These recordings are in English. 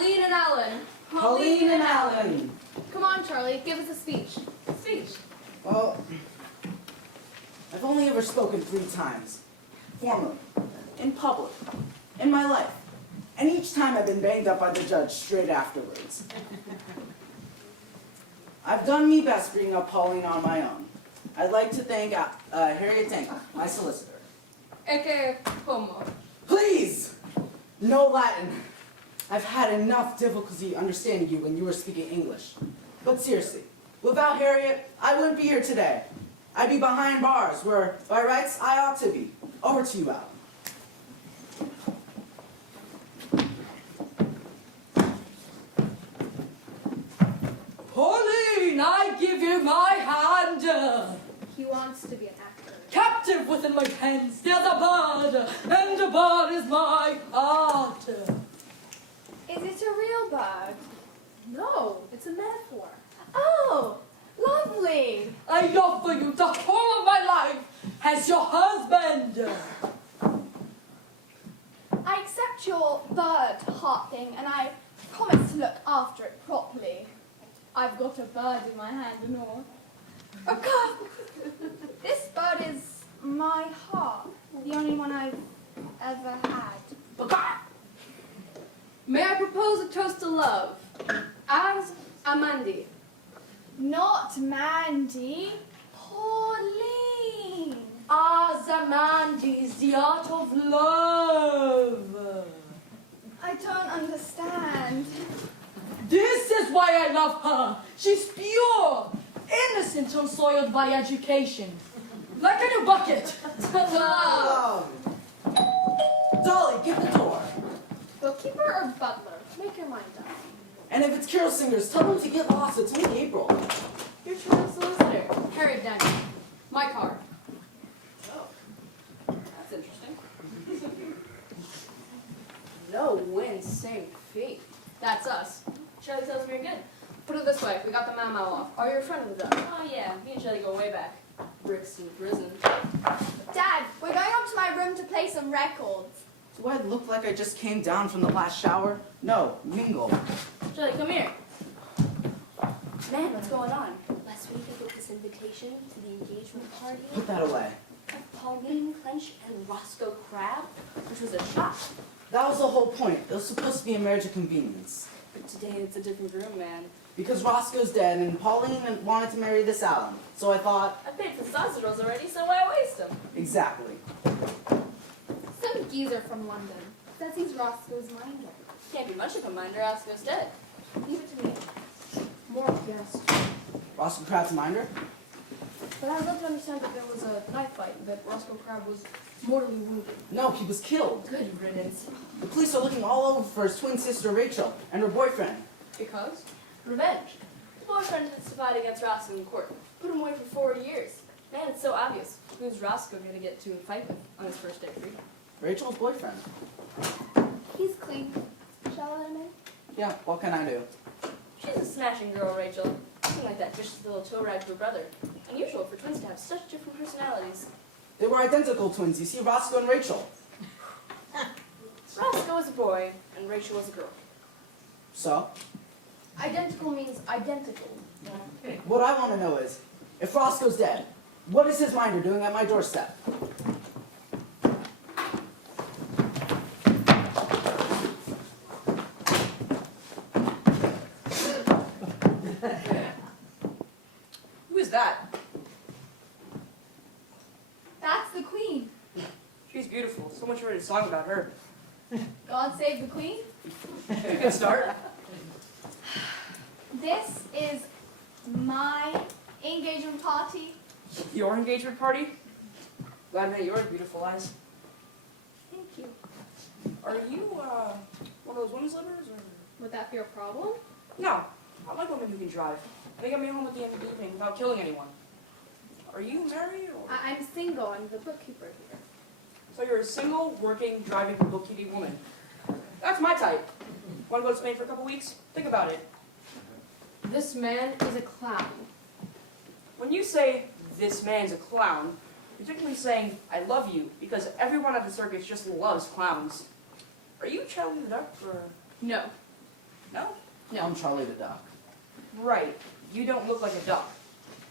Pauline and Alan. Pauline and Alan. Come on, Charlie, give us a speech. Speech. Well, I've only ever spoken 3 times. Formally. In public. In my life. And each time I've been banged up by the judge straight afterwards. I've done me best bringing up Pauline on my own. I'd like to thank Harriet Tank, my solicitor. Ecce homo. Please! No Latin. I've had enough difficulty understanding you when you were speaking English. But seriously, without Harriet, I wouldn't be here today. I'd be behind bars where, by rights, I ought to be. Over to you, Alan. Pauline, I give you my hand. He wants to be an actor. Captive within my hands, there's a bird, and the bird is my heart. Is it a real bird? No, it's a metaphor. Oh, lovely. I offer you the whole of my life as your husband. I accept your bird heart thing, and I promise to look after it properly. I've got a bird in my hand and all. This bird is my heart, the only one I've ever had. May I propose a toast to love? As Amandi. Not Mandy, Pauline. Azamandi's the art of love. I don't understand. This is why I love her. She's pure, innocent, unsoiled by education. Like a new bucket. Hello. Dolly, get the door. Bookkeeper or butler? Make your mind up. And if it's carol singers, tell them to get lost. It's only April. Your true solicitor, Harriet Daniel. My card. Oh, that's interesting. No win, same fee. That's us. Charlie tells me you're good. Put it this way, we got the memo off. Are you a friend of the Dutch? Oh yeah, me and Charlie go way back. Bricks in prison. Dad, we're going up to my room to play some records. Do I look like I just came down from the last shower? No, mingle. Charlie, come here. Man, what's going on? Last week I got this invitation to the engagement party Put that away. of Pauline Clench and Roscoe Crab, which was a shock. That was the whole point. It was supposed to be a marriage of convenience. But today it's a different room, man. Because Roscoe's dead and Pauline wanted to marry this Alan. So I thought, I paid for sausage rolls already, so why waste them? exactly. Some geezer from London. Says he's Roscoe's minder. Can't be much of a minder, Roscoe's dead. Leave it to me. More guest. Roscoe Crab's minder? But I'd love to understand that there was a knife fight and that Roscoe Crab was mortally wounded. No, he was killed. Good riddance. The police are looking all over for his twin sister Rachel and her boyfriend. Because? Revenge. His boyfriend testified against Roscoe in court. Put him away for 40 years. Man, it's so obvious. Who's Roscoe going to get to a fight with on his first day free? Rachel's boyfriend. He's clean. Shall I let him in? Yeah, what can I do? She's a smashing girl, Rachel. Nothing like that vicious little toe rag to her brother. Unusual for twins to have such different personalities. They were identical twins. You see, Roscoe and Rachel. Roscoe was a boy, and Rachel was a girl. So, Identical means identical. what I want to know is, if Roscoe's dead, what is his minder doing at my doorstep? Who is that? That's the Queen. She's beautiful. Someone should write a song about her. God save the Queen. You can start. This is my engagement party. Your engagement party? Glad I met yours, beautiful eyes. Thank you. Are you, one of those women's lovers, or? Would that be a problem? No. I like women who can drive. They get me home at the end of the evening without killing anyone. Are you married, or? I'm single. I'm the bookkeeper here. So you're a single, working, driving, bookkeeping woman. That's my type. Want to go to Spain for a couple weeks? Think about it. This man is a clown. When you say, this man's a clown, you're technically saying, I love you, because everyone at the circus just loves clowns. Are you Charlie the Duck, or? No. No. I'm Charlie the Duck. Right. You don't look like a duck.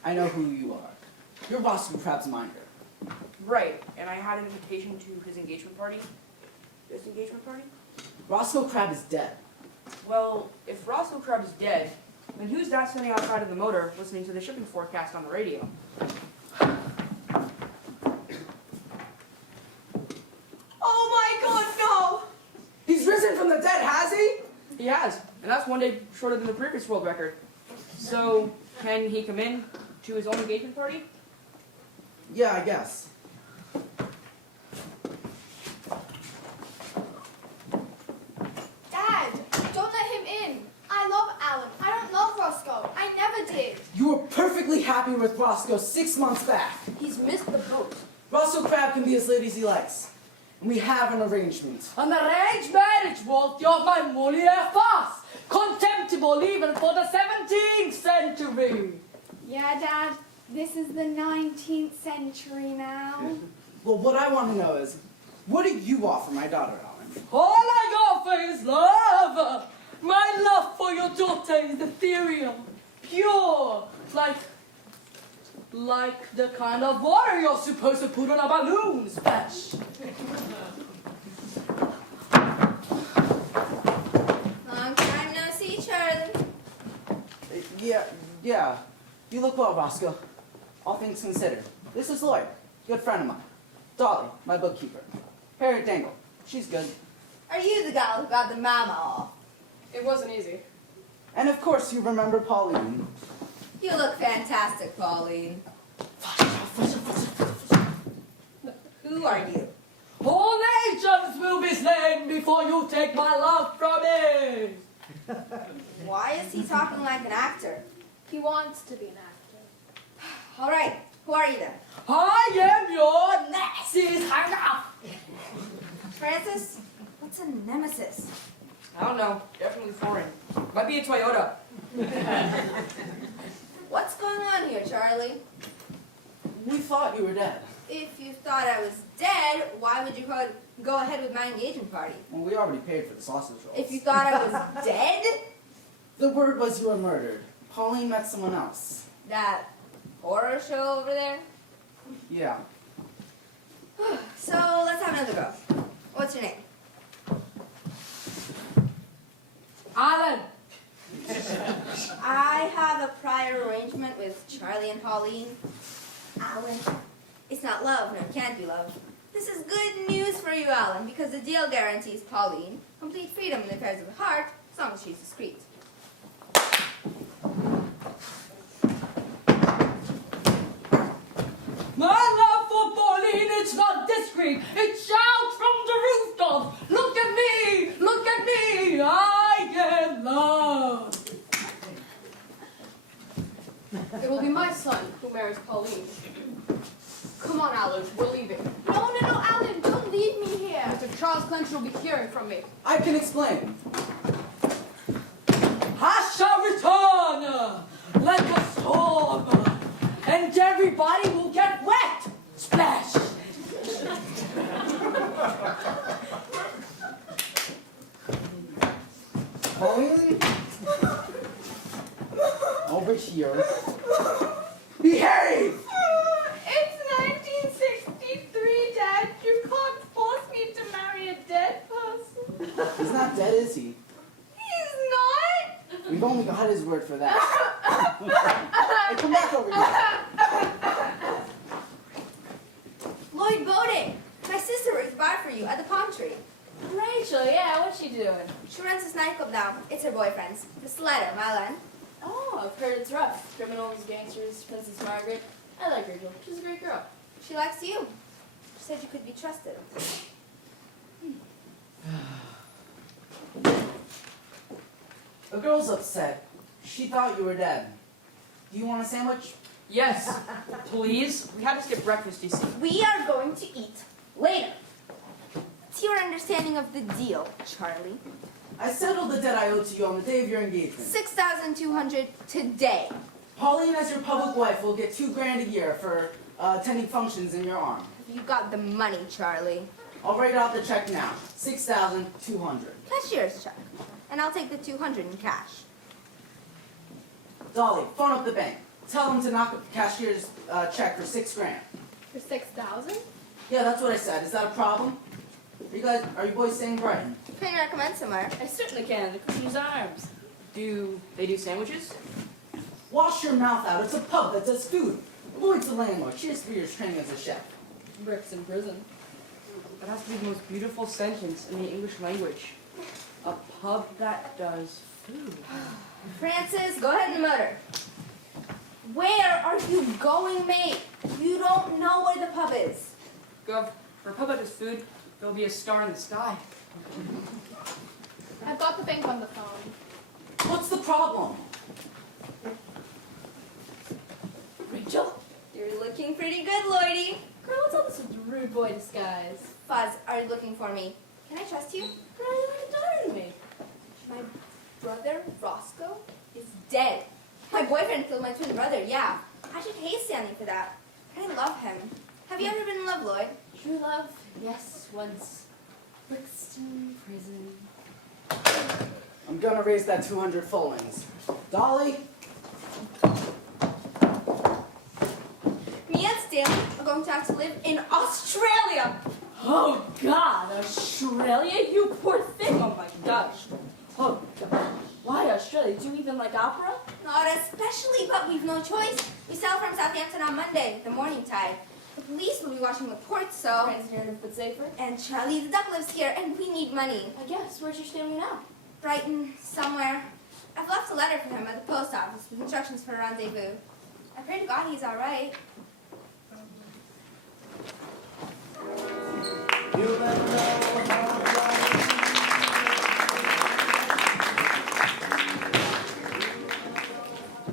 I know who you are. You're Roscoe Crab's minder. Right. And I had an invitation to his engagement party. This engagement party? Roscoe Crab is dead. Well, if Roscoe Crab is dead, then who's that sitting outside of the motor listening to the shipping forecast on the radio? Oh my God, no! He's risen from the dead, has he? He has, and that's one day shorter than the previous world record. So, can he come in to his own engagement party? Yeah, I guess. Dad, don't let him in. I love Alan. I don't love Roscoe. I never did. You were perfectly happy with Roscoe 6 months back. He's missed the boat. Roscoe Crab can be as late as he likes. And we have an arrangement. An arranged marriage, Walt, you're my Moliere farce. Contemptible even for the 17th century. Yeah, Dad. This is the 19th century now. Well, what I want to know is, what do you offer my daughter, Alan? All I offer is love. My love for your daughter is ethereal, pure, like the kind of water you're supposed to put on a balloon splash. Long time no see, Charlie. Yeah. You look well, Roscoe. All things considered. This is Lloyd, good friend of mine. Dolly, my bookkeeper. Harriet Dangle, she's good. Are you the gal who got the mama off? It wasn't easy. And of course you remember Pauline. You look fantastic, Pauline. Who are you? All nations will be slain before you take my love from me. Why is he talking like an actor? He wants to be an actor. All right, who are you then? I am your nemesis. Hang up. Francis? What's a nemesis? I don't know. Definitely foreign. Might be a Toyota. What's going on here, Charlie? We thought you were dead. If you thought I was dead, why would you go ahead with my engagement party? Well, we already paid for the sausage rolls. If you thought I was dead, The word was you were murdered. Pauline met someone else. that horror show over there. Yeah. So let's have another go. What's your name? Alan. I have a prior arrangement with Charlie and Pauline. Alan, it's not love, nor can't be love. This is good news for you, Alan, because the deal guarantees Pauline complete freedom in the affairs of the heart, as long as she's discreet. My love for Pauline, it's not discreet. It shouts from the rooftops. Look at me, look at me. I get love. It will be my son who marries Pauline. Come on, Alan, we're leaving. No, Alan, don't leave me here. Mr. Charles Clench will be hearing from me. I can explain. I shall return like a storm, and everybody will get wet. Splash. Pauline? Over here. Behave! It's 1963, Dad. You can't force me to marry a dead person. He's not dead, is he? He's not. We've only got his word for that. Hey, come back over here. Lloyd Bowden, my sister works bar for you at the palm tree. Rachel, yeah, what's she doing? She runs this nightclub now. It's her boyfriend's. The Slider, Mylan. Oh, I've heard it's rough. Criminals, gangsters, Princess Margaret. I like Rachel. She's a great girl. She likes you. She said you could be trusted. The girl's upset. She thought you were dead. Do you want a sandwich? Yes, please. We had to skip breakfast, you see. We are going to eat later. What's your understanding of the deal, Charlie? I settled the debt I owed to you on the day of your engagement. 6,200 today. Pauline, as your public wife, will get $2,000 a year for attending functions in your arm. You got the money, Charlie. I'll write out the check now. $6,200. Cashier's check. And I'll take the 200 in cash. Dolly, phone up the bank. Tell them to knock up the cashier's check for $6,000. For 6,000? Yeah, that's what I said. Is that a problem? Are you boys staying in Brighton? Can you recommend somewhere? I certainly can. The Cushion's Arms. Do they do sandwiches? Wash your mouth out. It's a pub that does food. Lloyd's the landlord. Cheers for your training as a chef. Bricks in prison. That has to be the most beautiful sentence in the English language. A pub that does food. Francis, go ahead and mutter. Where are you going, mate? You don't know where the pub is. Gov, for a pub that does food, there'll be a star in the sky. I've got the bank on the phone. What's the problem? Rachel? You're looking pretty good, Lloydie. Girl, what's all this with the rude boy disguise? Fuzz, are you looking for me? Can I trust you? Girl, you're like a daughter to me. My brother, Roscoe, is dead. My boyfriend killed my twin brother, yeah. I should hate standing for that. I love him. Have you ever been in love, Lloyd? True love? Yes, once. Brixton prison. I'm gonna raise that 200 followings. Dolly? Me and Stanley are going to have to live in Australia. Oh, God, Australia? You poor thing. Oh, my gosh. Oh, gosh. Why Australia? Do you even like opera? Not especially, but we've no choice. We sail from Southampton on Monday, the morning tide. The police will be watching the port, so... Transparent but safer? And Charlie the duck lives here, and we need money. I guess. Where's your Stanley now? Brighton, somewhere. I've left a letter for him at the post office with instructions for a rendezvous. I pray to God he's all right.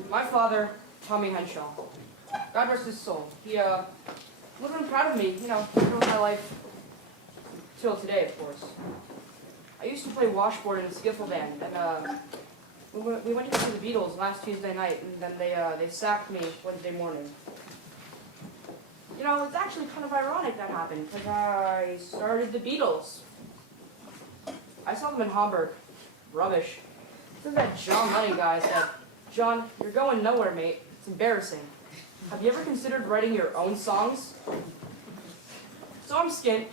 My father, Tommy Henshaw. God rest his soul. He wasn't proud of me, throughout my life. Till today, of course. I used to play washboard in a skiffle band, and we went to see the Beatles last Tuesday night, and then they sacked me Wednesday morning. It's actually kind of ironic that happened, because I started the Beatles. I saw them in Hamburg. Rubbish. Then that John Lennon guy said, "John, you're going nowhere, mate. It's embarrassing. Have you ever considered writing your own songs?" So I'm skint,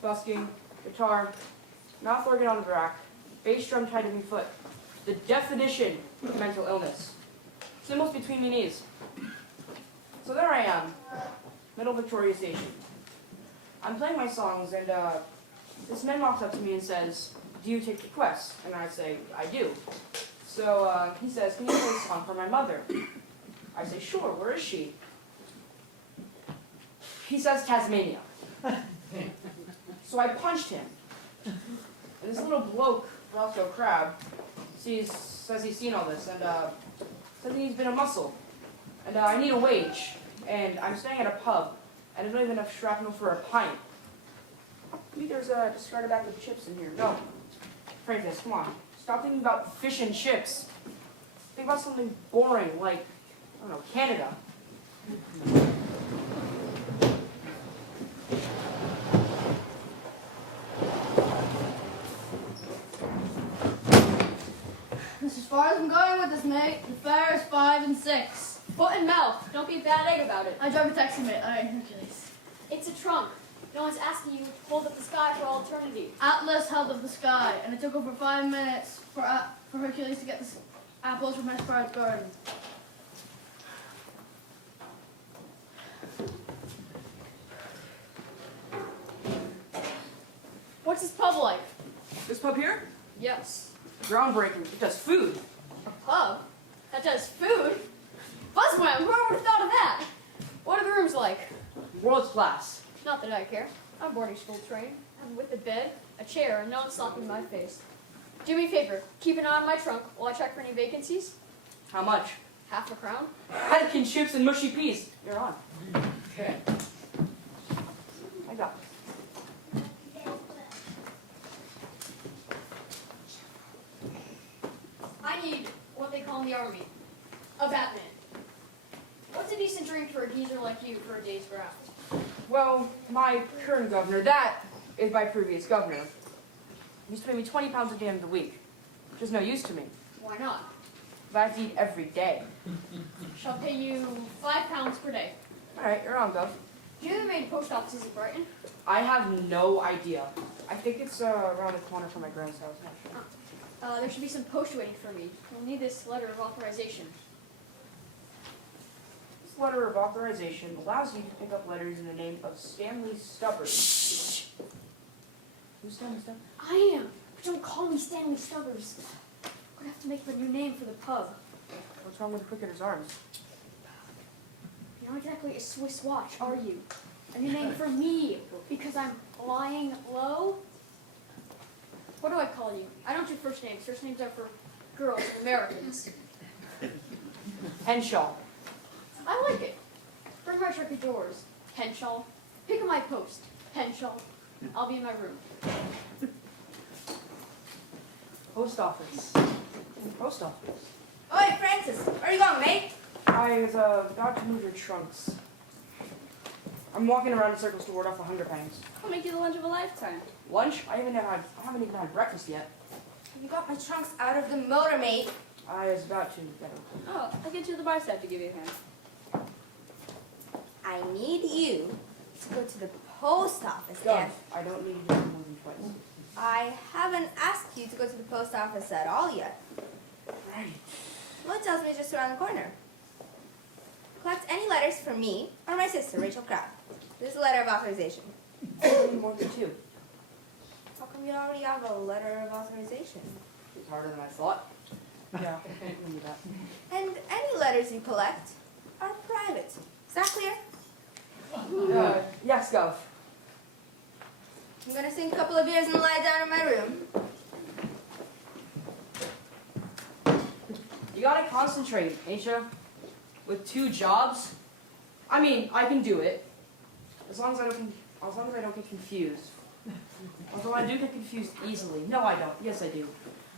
busking, guitar, mouth organ on the rack, bass drum tied to my foot. The definition of mental illness. Cymbals between my knees. So there I am, middle Victoria Station. I'm playing my songs, and this man walks up to me and says, "Do you take requests?" And I say, "I do." So he says, "Can you play a song for my mother?" I say, "Sure, where is she?" He says, "Tasmania." So I punched him. And this little bloke, Roscoe Crab, says he's seen all this, and says he's been a muscle. And I need a wage, and I'm staying at a pub, and I don't even have shrapnel for a pint. Maybe there's a discarded bag of chips in here. No. Francis, come on. Stop thinking about fish and chips. Think about something boring, like, I don't know, Canada. That's as far as I'm going with this, mate. The fare is 5 and 6. Foot and mouth. Don't be a bad egg about it. I drove a taxi, mate. All right, Hercules. It's a trunk. No one's asking you to hold up the sky for all eternity. Atlas held up the sky, and it took over 5 minutes for Hercules to get the apples from Hesperid's garden. What's this pub like? This pub here? Yes. Groundbreaking. It does food. A pub? That does food? Buzzwham! Who would have thought of that? What are the rooms like? World class. Not that I care. I'm boarding school trained. I'm with a bed, a chair, and no one slapping my face. Do me a favor. Keep an eye on my trunk while I check for any vacancies. How much? Half a crown. Hadkin chips and mushy peas. You're on. Okay. I got this. I need what they call in the army. A Batman. What's a decent drink for a geezer like you for a day's graft? Well, my current governor, that is my previous governor. He used to pay me 20 pounds a day of the week, which is no use to me. Why not? if I have to eat every day. Shall pay you £5 per day. All right, you're on, Gov. Do you know the main post office is in Brighton? I have no idea. I think it's around the corner from my grand's house. Not sure. There should be some post waiting for me. You'll need this letter of authorization. This letter of authorization allows you to pick up letters in the name of Stanley Stubbers. Who's Stanley Stubbers? I am. But don't call me Stanley Stubbers. I'm gonna have to make up a new name for the pub. What's wrong with the Cricketer's Arms? You're not exactly a Swiss watch, are you? A new name for me, because I'm lying low? What do I call you? I don't do first names. First names are for girls and Americans. Henshaw. I like it. Bring my trick doors. Henshaw. Pick up my post. Henshaw. I'll be in my room. Post office. Post office. Oi, Francis, where are you going, mate? I was about to move your trunks. I'm walking around in circles to ward off the hunger pangs. I'll make you the lunch of a lifetime. Lunch? I haven't even had breakfast yet. You got my trunks out of the motor, mate. I was about to. Oh, I'll get you the bar staff to give you a hand. I need you to go to the post office. Go. And I don't need you to do more than twice. I haven't asked you to go to the post office at all yet. Right. What tells me just around the corner? Collect any letters from me or my sister, Rachel Crab. This is a letter of authorization. I need more than two. How come you already have a letter of authorization? It's harder than I thought. Yeah, I can do that. And any letters you collect are private. Is that clear? Yes, Gov. I'm gonna sing a couple of beers and lie down in my room. You gotta concentrate, ain't ya? With 2 jobs? I mean, I can do it. As long as I don't get confused. Although I do get confused easily. No, I don't. Yes, I do.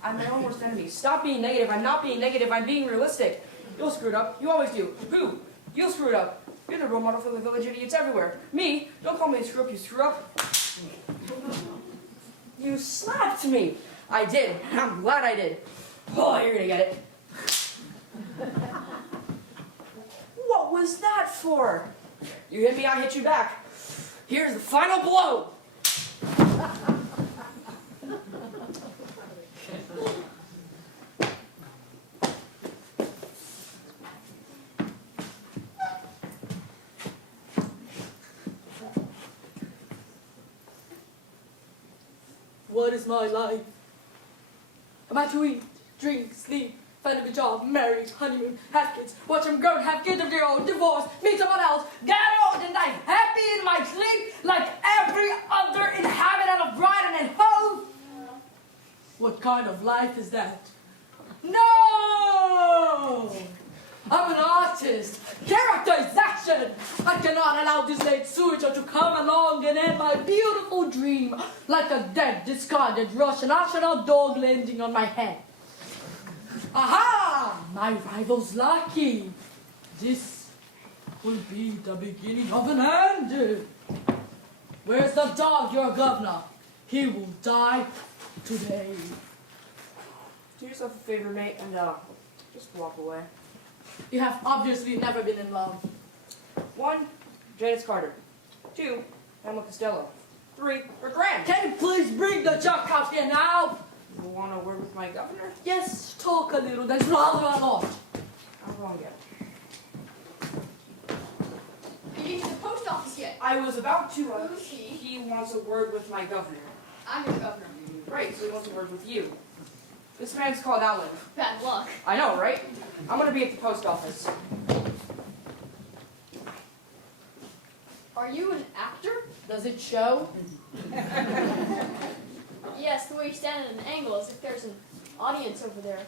I'm my own worst enemy. Stop being negative. I'm not being negative. I'm being realistic. You'll screw it up. You always do. Who? You'll screw it up. You're the role model for the village idiots everywhere. Me? Don't call me a screw up, you screw up. You slapped me. I did. I'm glad I did. Oh, you're gonna get it. What was that for? You hit me, I hit you back. Here's the final blow. What is my life? Am I to eat, drink, sleep, find a good job, marry, honeymoon, have kids, watch them grow, have kids of their own, divorce, meet someone else, get old and die happy in my sleep like every other inhabitant of Brighton and Hove? What kind of life is that? No! I'm an artist. Characterization. I cannot allow this late suitor to come along and end my beautiful dream like a dead, discarded Russian astronaut dog landing on my head. Aha! My rival's lucky. This will be the beginning of an end. Where's the dog, your governor? He will die today. Do yourself a favor, mate, and just walk away. You have obviously never been in love. 1, Janice Carter. 2, Emma Costello. 3, her grand. Can you please bring the jug out here now? You want a word with my governor? Yes, talk a little. That's rather a lot. I'll go and get it. You didn't to the post office yet. I was about to. Who's he? He wants a word with my governor. I'm your governor. Right, so he wants a word with you. This man's called Alan. Bad luck. I know, right? I'm gonna be at the post office. Are you an actor? Does it show? Yes, the way you stand at an angle as if there's an audience over there.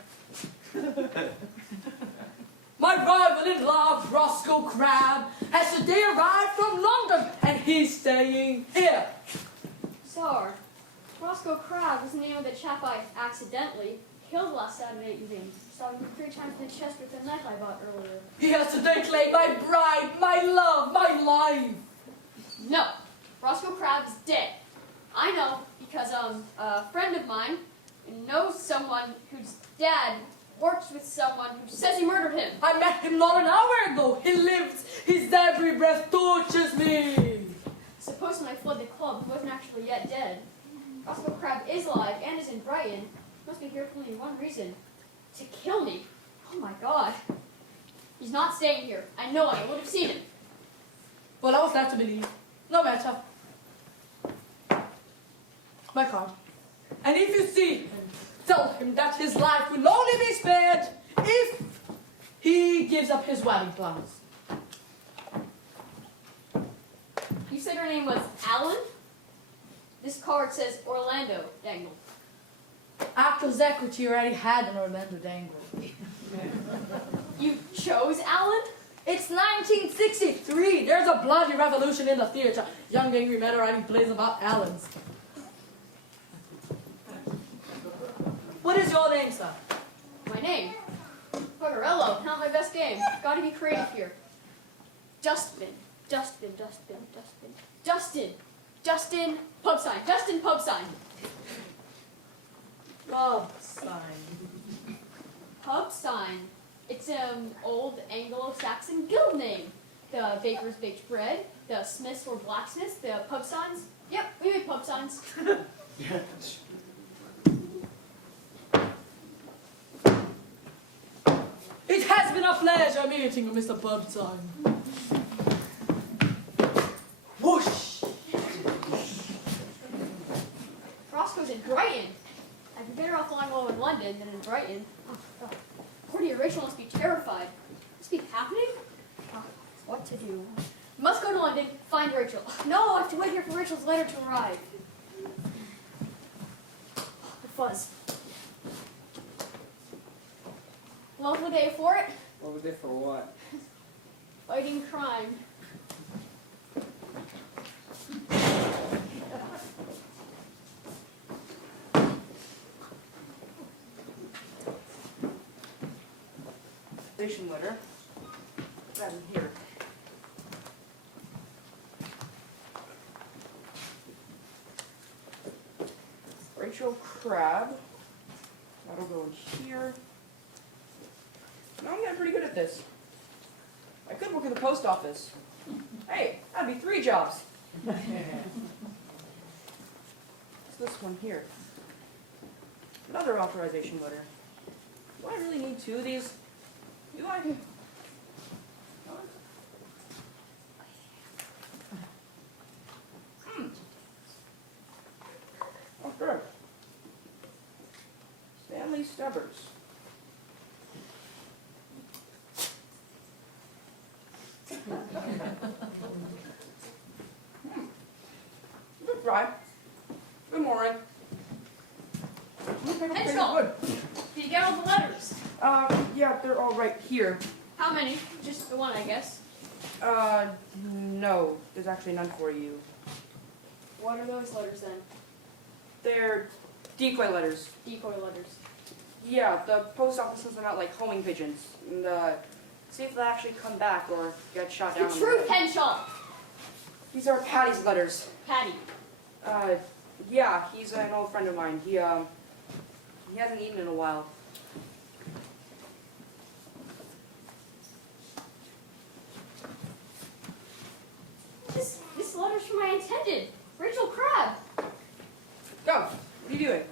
My rival in love, Roscoe Crab, has today arrived from London, and he's staying here. Sir, Roscoe Crab was the name of the chap I accidentally killed last Saturday evening. Saw him 3 times in the chest with the knife I bought earlier. He has today claimed my bride, my love, my life. No, Roscoe Crab is dead. I know because a friend of mine knows someone whose dad works with someone who says he murdered him. I met him not an hour ago. He lives. His every breath tortures me. Suppose when I fled the club, he wasn't actually yet dead. Roscoe Crab is alive and is in Brighton. He must be here for only one reason. To kill me. Oh my god. He's not staying here. I know it. I would have seen him. Well, I was led to believe. No matter. My card. And if you see him, tell him that his life will only be spared if he gives up his wedding plans. You said your name was Alan? This card says Orlando Dangle. Actor's Equity already had an Orlando Dangle. You chose Alan? It's 1963. There's a bloody revolution in the theater. Young angry men already plays about Allens. What is your name, sir? My name? Pogarello. Not my best game. Gotta be creative here. Dustbin. Dustbin. Justin Pub Sign. Justin Pub Sign. Love sign. Pub Sign. It's an old Anglo-Saxon guild name. The bakers baked bread. The smiths were blacksmiths. The pub signs. Yep, we make pub signs. It has been a pleasure meeting you, Mr. Pubsign. Whoosh! Roscoe's in Brighton. I'd be better off lying low in London than in Brighton. Oh, God. Poor Rachel must be terrified. Must be happening? Oh, what to do? Must go to London, find Rachel. No, I have to wait here for Rachel's letter to arrive. The fuzz. Lovely day for it. Lovely day for what? Fighting crime. Letter. That in here. Rachel Crab. That'll go in here. Now I'm getting pretty good at this. I could work at the post office. Hey, that'd be 3 jobs. What's this one here? Another authorization letter. Do I really need 2 of these? Do I? Oh, good. Stanley Stubbers. Good try. Good morning. Good. Did you get all the letters? Yeah, they're all right here. How many? Just the one, I guess. No, there's actually none for you. What are those letters then? They're decoy letters. Decoy letters. Yeah, the post office sends them out like homing pigeons. And, see if they actually come back or get shot down. The truth, Henshaw! These are Patty's letters. Patty. Yeah, he's an old friend of mine. He hasn't eaten in a while. This letter's from my intended, Rachel Crab. Go. What are you doing?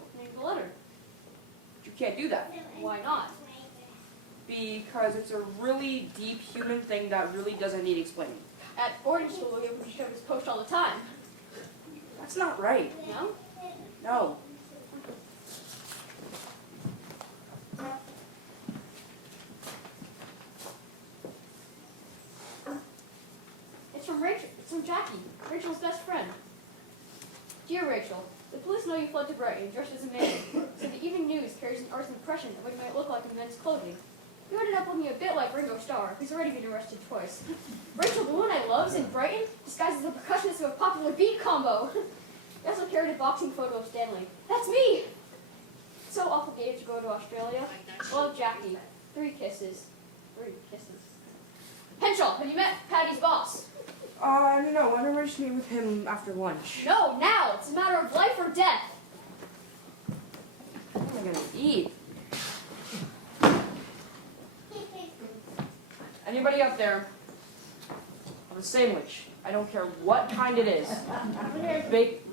Opening the letter. You can't do that. Why not? Because it's a really deep human thing that really doesn't need explaining. At boarding school, we would shove his post all the time. That's not right. No? No. It's from Rachel. It's from Jackie, Rachel's best friend. Dear Rachel, the police know you fled to Brighton dressed as a man, so the evening news carries an artist's impression of what you might look like in men's clothing. You ended up looking a bit like Ringo Starr, who's already been arrested twice. Rachel, the woman I love, is in Brighton, disguised as the percussionist of a popular beat combo. They also carried a boxing photo of Stanley. That's me! So obligated to go to Australia. Love, Jackie. 3 kisses. 3 kisses. Henshaw, have you met Patty's boss? No, I'm arranged to meet with him after lunch. No, now! It's a matter of life or death. What am I gonna eat? Anybody out there have a sandwich? I don't care what kind it is. Bake.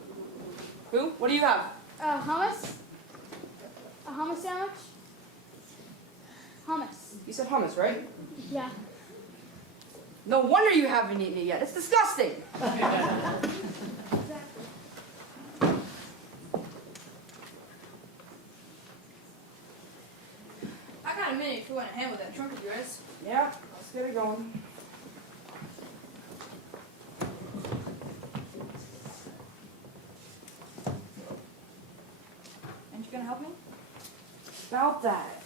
Who? What do you have? Hummus? A hummus sandwich? Hummus. You said hummus, right? Yeah. No wonder you haven't eaten it yet. It's disgusting. I got a minute if you want to hand with that trunk of yours. Yeah, let's get it going. Aren't you gonna help me? About that.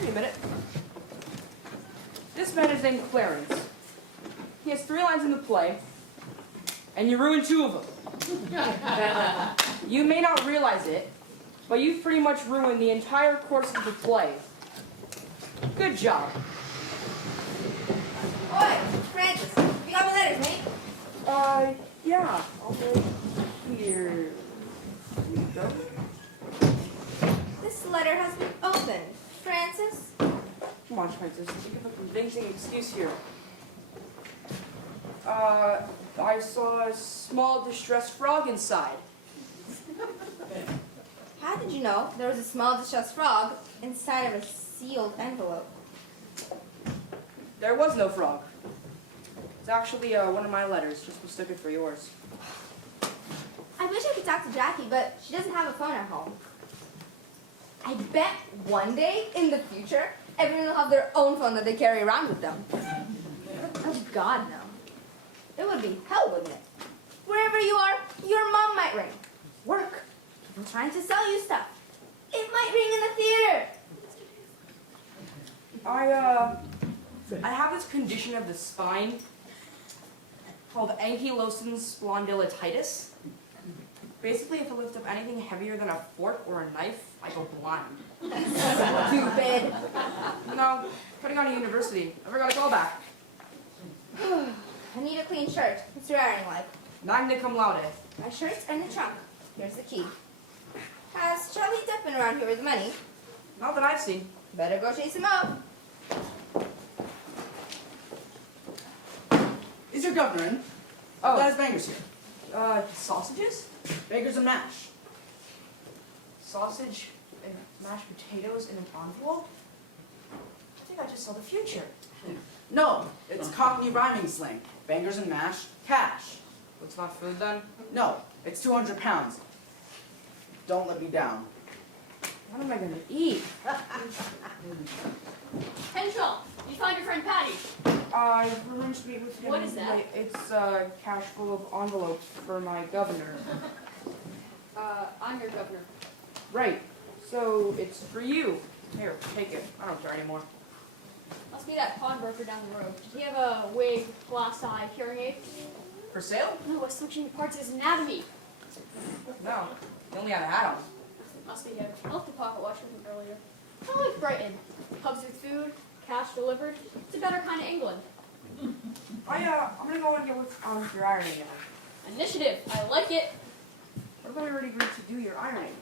Wait a minute. This man is named Clarence. He has 3 lines in the play, and you ruined 2 of them. You may not realize it, but you've pretty much ruined the entire course of the play. Good job. Oi, Francis, you got my letters, mate? Yeah, I'll go here. Here you go. This letter has been opened. Francis? Come on, Francis, think of a convincing excuse here. I saw a small distressed frog inside. How did you know there was a small distressed frog inside of a sealed envelope? There was no frog. It's actually one of my letters. Just mistook it for yours. I wish I could talk to Jackie, but she doesn't have a phone at home. I bet one day in the future, everyone will have their own phone that they carry around with them. Oh, God, no. It would be hell, wouldn't it? Wherever you are, your mom might ring. Work. People trying to sell you stuff. It might ring in the theater. I have this condition of the spine called ankylosing spondylitis. Basically, if I lift up anything heavier than a fork or a knife, I go blind. Stupid. No, putting on a university. Never got a call back. I need a clean shirt. What's your ironing like? Magna cum laude. My shirt's in the trunk. Here's the key. Has Charlie Duff been around here with money? Not that I've seen. Better go chase him up. Is your governor in? Oh. That is Bangers here. Sausages? Bangers and mash. Sausage and mashed potatoes in an envelope? I think I just saw the future. No, it's Cockney rhyming slang. Bangers and mash, cash. What's not food then? No, it's 200 pounds. Don't let me down. What am I gonna eat? Henshaw, you found your friend Patty. I arranged to meet with him. What is that? It's cash full of envelopes for my governor. I'm your governor. Right. So it's for you. Here, take it. I don't care anymore. Must be that pawnbroker down the road. Did he have a wig, glass eye, hearing aid? For sale? No, was switching parts of his anatomy. No. He only had a hat on. Must be him. I left the pocket watch with him earlier. I like Brighton. Pubs with food, cash delivered. It's a better kind of England. I'm gonna go and get with your ironing now. Initiative. I like it. What if I already agreed to do your ironing?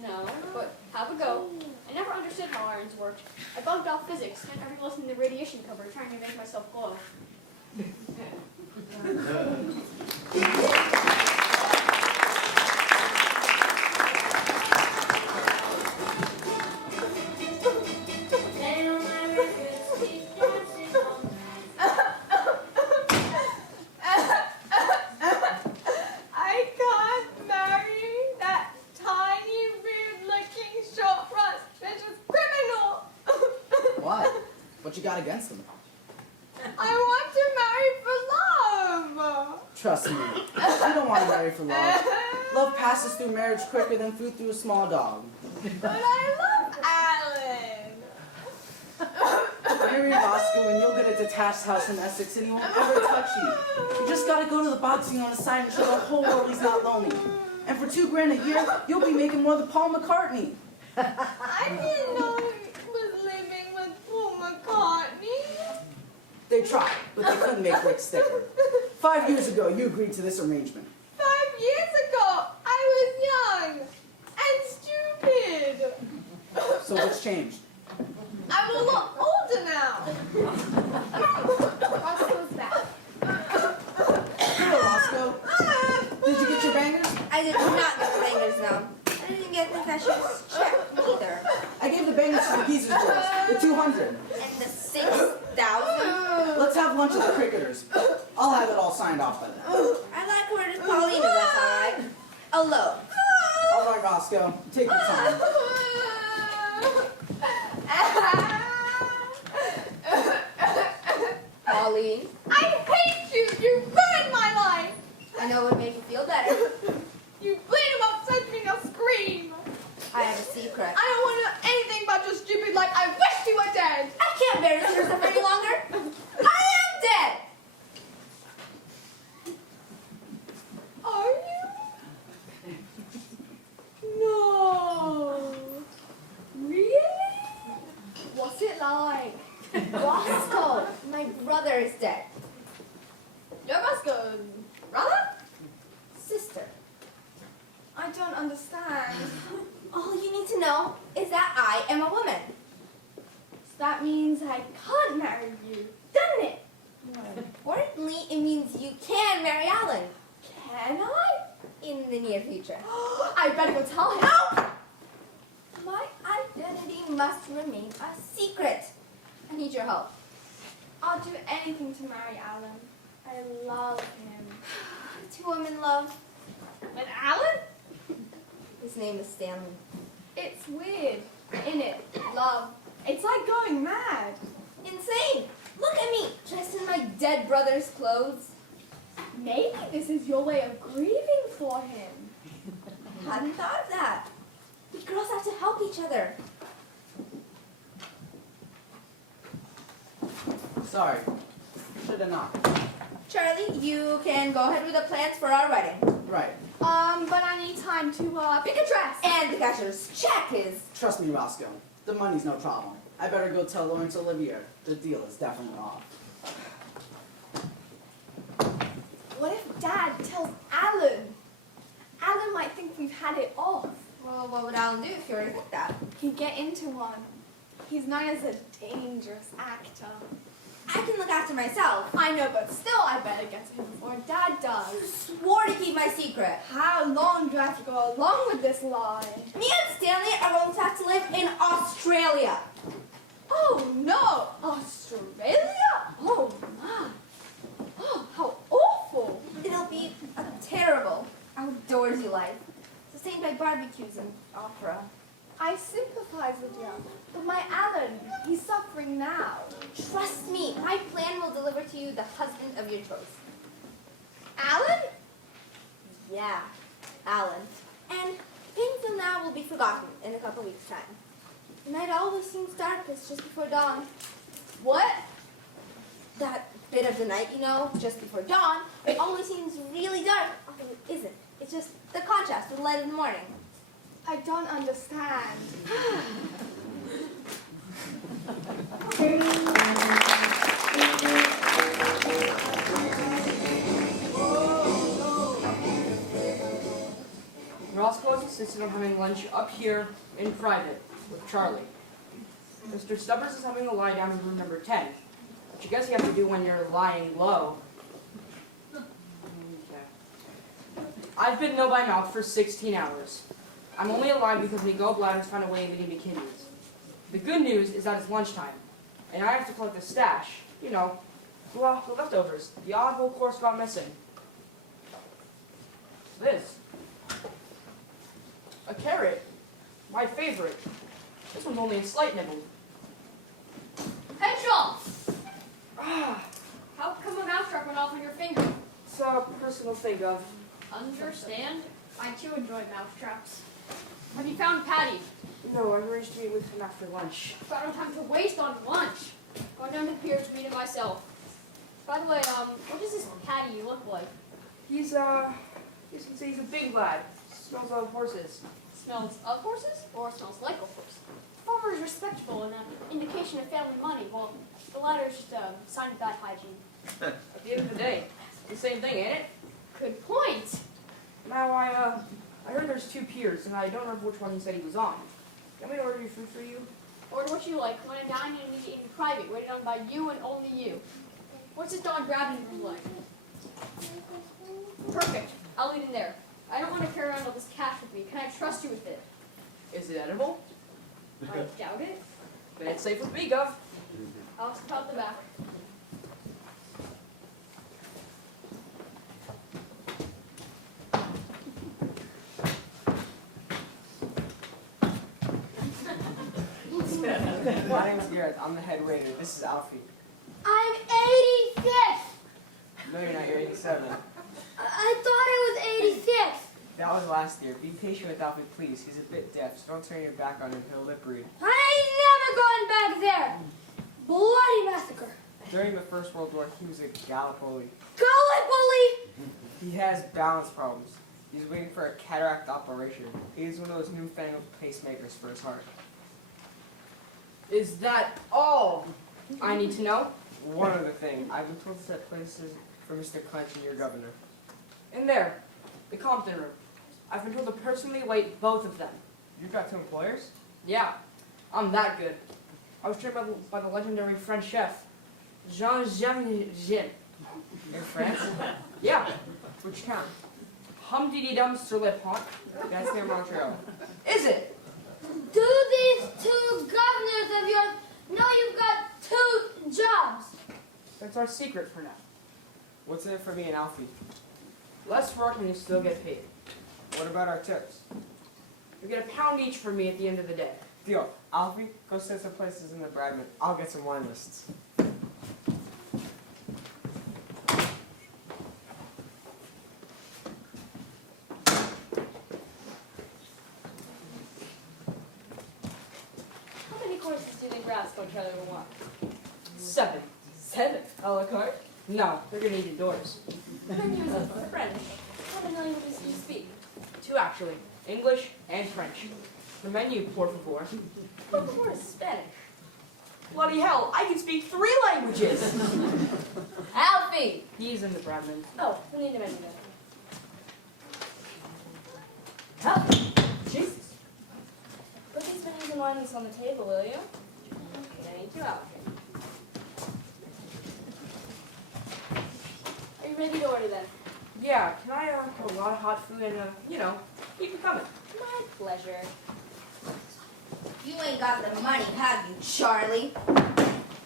No, but have a go. I never understood how irons worked. I bugged off physics, spent every lesson in the radiation cupboard trying to make myself glow. I can't marry that tiny, rude-looking, short-round vicious criminal. What? What you got against them? I want to marry for love. Trust me, you don't want to marry for love. Love passes through marriage quicker than food through a small dog. But I love Alan. Marry Vasco and you'll get a detached house in Essex and he won't ever touch you. You just gotta go to the boxing on the side and show the whole world he's not lonely. And for $2,000 a year, you'll be making more than Paul McCartney. I didn't know he was living with Paul McCartney. They tried, but they couldn't make Rick sticker. 5 years ago, you agreed to this arrangement. 5 years ago, I was young. And So what's changed? I'm a lot older now. Roscoe's back. Hello, Roscoe. Did you get your bangers? I did not get the bangers, no. I didn't get the cashier's check either. I gave the bangers to the geezers girls, the 200. And the 6,000. Let's have lunch at the Cricketers. I'll have it all signed off by then. I'd like to order Pauline if that's alright. Alone. All right, Roscoe, take your time. Pauline, I hate you. You ruined my life. I know what made you feel better. You bleed him up, sent me to scream. I have a secret. I don't want to know anything about your stupid life. I wish you were dead. I can't bear this yourself any longer. I am dead. Are you? No. Really? What's it like? Roscoe, my brother is dead. Your Roscoe, brother? Sister. I don't understand. All you need to know is that I am a woman. So that means I can't marry you, doesn't it? More importantly, it means you can marry Alan. Can I? In the near future. I better go tell him. No! My identity must remain a secret. I need your help. I'll do anything to marry Alan. I love him. Two women love. But Alan? His name is Stanley. It's weird, isn't it? Love. It's like going mad. Insane! Look at me, dressed in my dead brother's clothes. Maybe this is your way of grieving for him. Hadn't thought of that. We girls have to help each other. Sorry. Should have not. Charlie, you can go ahead with the plans for our wedding. Right. But I need time to pick a dress. And the cashier's check is... Trust me, Roscoe. The money's no problem. I better go tell Lawrence Olivier. The deal is definitely off. What if Dad tells Alan? Alan might think we've had it off. Well, what would Alan do if you were to think that? He'd get into one. He's known as a dangerous actor. I can look after myself. I know, but still I better get to him before Dad You does. swore to keep my secret. How long do I have to go along with this lie? Me and Stanley are going to have to live in Australia. Oh no! Australia? Oh my! Oh, how awful! It'll be a terrible, outdoorsy life. Sustained by barbecues and opera. I sympathize with you, but my Alan, he's suffering now. Trust me, my plan will deliver to you the husband of your choice. Alan? Yeah, Alan. And things of now will be forgotten in a couple weeks' time. The night always seems darkest just before dawn. What? That bit of the night, you know, just before dawn, it always seems really dark, although it isn't. It's just the contrast with the light of the morning. I don't understand. Roscoe has insisted on having lunch up here in private with Charlie. Mr. Stubbers is having a lie down in room number 10, which I guess you have to do when you're lying low. Okay. I've been no by mouth for 16 hours. I'm only alive because my gallbladders found a way to give me kidneys. The good news is that it's lunchtime, and I have to collect the stash. You know, well, the leftovers. The oddball course gone missing. This. A carrot. My favorite. This one's only a slight nibble. Petrol! Ah, How come a mousetrap went off on your finger? it's a personal thing of. Understand? I too enjoy mousetraps. Have you found Patty? No, I arranged to meet with him after lunch. Got no time to waste on lunch. Going down to the pier to meet him myself. By the way, what does this Patty look like? He's you can say he's a big lad. Smells of horses. Smells of horses or smells like a horse? The former is respectable and an indication of family money, while the latter is just a sign of bad hygiene. At the end of the day, it's the same thing, ain't it? Good point. Now I heard there's two piers, and I don't remember which one he said he was on. Can we order your food for you? Order what you like. When I dine and eat in private, waited on by you and only you. What's this dog grabbing room like? Perfect. I'll eat in there. I don't want to carry around all this cash with me. Can I trust you with it? Is it edible? I doubt it. Then it's safe with me, Gov. I'll step out the back. My name's Garrett. I'm the head waiter. This is Alfie. I'm 86. No, you're not. You're 87. I thought I was 86. That was last year. Be patient with Alfie, please. He's a bit deaf, so don't turn your back on him. He'll lip read. I ain't never going back there. Bloody massacre. During the First World War, he was a Gallipoli. Gallipoli. He has balance problems. He's waiting for a cataract operation. He's one of those newfangled pacemakers for his heart. Is that all I need to know? One other thing. I've been told to set places for Mr. Clench and your governor. In there, the Compton room. I've been told to personally wait both of them. You've got two employers? Yeah, I'm that good. I was trained by the legendary French chef, Jean. In France? Yeah, Which town? hum-dee-dee-dum sur le pont. That's near Montreal. Is it? Do these two governors of yours know you've got 2 jobs? That's our secret for now. What's in it for me and Alfie? Less work and you still get paid. What about our tips? You get £1 each for me at the end of the day. Deal. Alfie, go set some places in the Bradman. I'll get some wine lists. How many courses do you think Rascal Charlie will want? 7. 7. A la carte? No, they're gonna eat indoors. The menu is in French. What languages do you speak? 2 actually, English and French. The menu, por favor. Por favor is Spanish. Bloody hell, I can speak 3 languages! Alfie! He's in the Bradman. Oh, we need a menu then. Hell, Jesus. Put these menus and wine lists on the table, will you? Thank you, Alfie. Are you ready to order then? Yeah, can I have a lot of hot food and, keep it coming? My pleasure. You ain't got the money, have you, Charlie?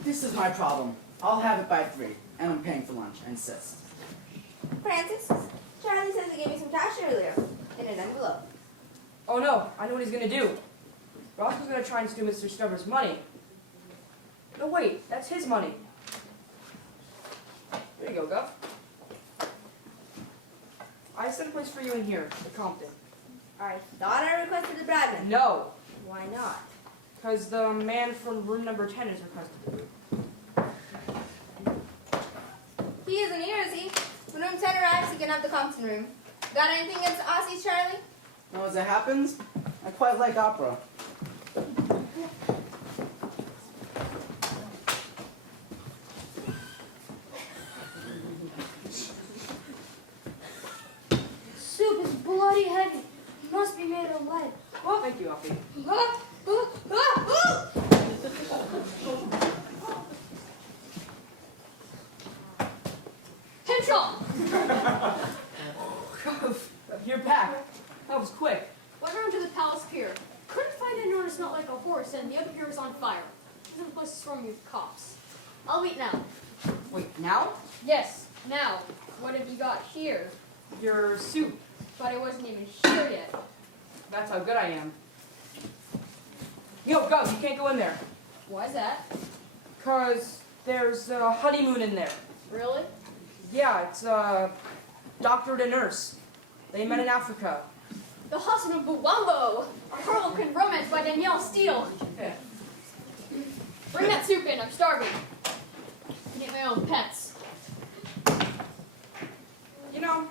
This is my problem. I'll have it by 3, and I'm paying for lunch. I insist. Francis, Charlie says he gave me some cash earlier in an envelope. Oh no, I know what he's gonna do. Roscoe's gonna try and steal Mr. Stubber's money. No, wait, that's his money. There you go, Gov. I set a place for you in here, the Compton. I thought I requested the Bradman. No, Why not? because the man from room number 10 is requested. He isn't here, is he? When room 10 arrives, he can have the Compton room. Got anything against Aussies, Charlie? Now, as it happens, I quite like opera. Soup is bloody heavy. Must be made of lead. Well, thank you, Alfie. Control! You're back. That was quick. Went around to the palace pier. Couldn't find anyone who smelled like a horse, and the other pier was on fire. This is the place to swarm with cops. I'll eat now. Wait, now? Yes, now. What have you got here? Your soup. But I wasn't even here yet. That's how good I am. Yo, Gov, you can't go in there. Why's that? Because there's a honeymoon in there. Really? Yeah, it's a doctor and a nurse. They met in Africa. The husband of Buwambo! A Harlequin romance by Danielle Steele. Bring that soup in, I'm starving. I get my own pets. You know,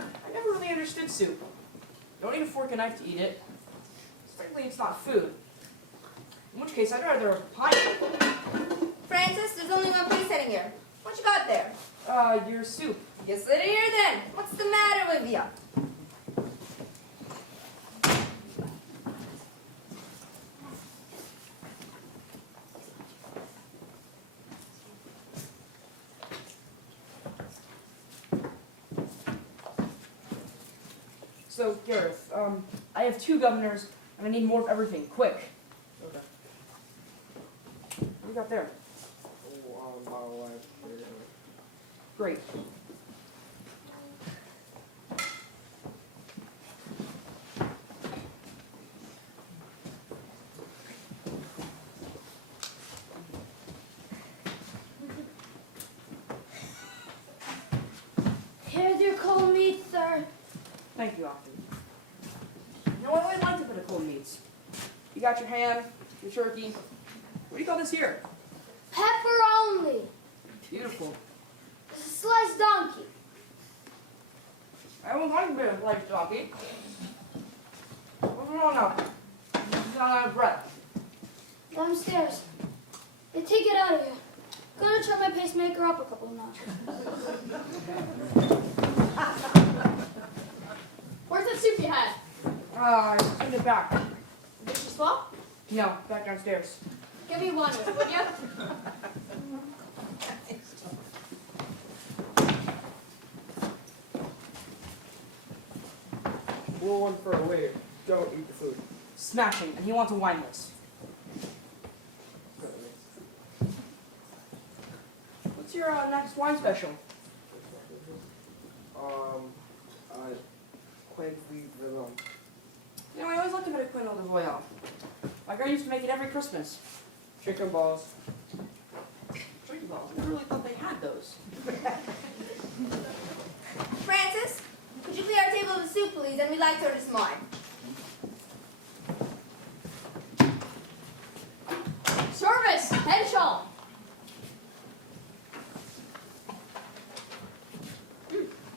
I never really understood soup. You don't need a fork and knife to eat it. Technically, it's not food. In which case, I'd rather have a pie. Francis, there's only one place sitting here. What you got there? Your soup. You sit here then. What's the matter with ya? So, Gareth, I have 2 governors, and I need more of everything, quick. Okay. What do you got there? Bottle of wine. Great. Here's your cold meat, sir. Thank you, Alfie. You know, I always like to put a cold meats. You got your ham, your turkey. What do you call this here? Pepper only. Beautiful. Sliced donkey. I won't like a bit of like donkey. What's wrong now? You sound out of breath. Downstairs. They take it out of here. Gonna turn my pacemaker up a couple of notches. Where's that soup you had? I send it back. Did you swap? No, back downstairs. Give me one, would you? We'll one for a waiter. Don't eat the food. Smashing, and he wants a wine list. What's your next wine special? Quincy Villon. You know, I always like a bit of Quinol de Royale. My girl used to make it every Christmas. Chicken balls. Chicken balls. I never really thought they had those. Francis, could you clear our table of the soup, please? And we'd like to order some wine. Service! Henshaw!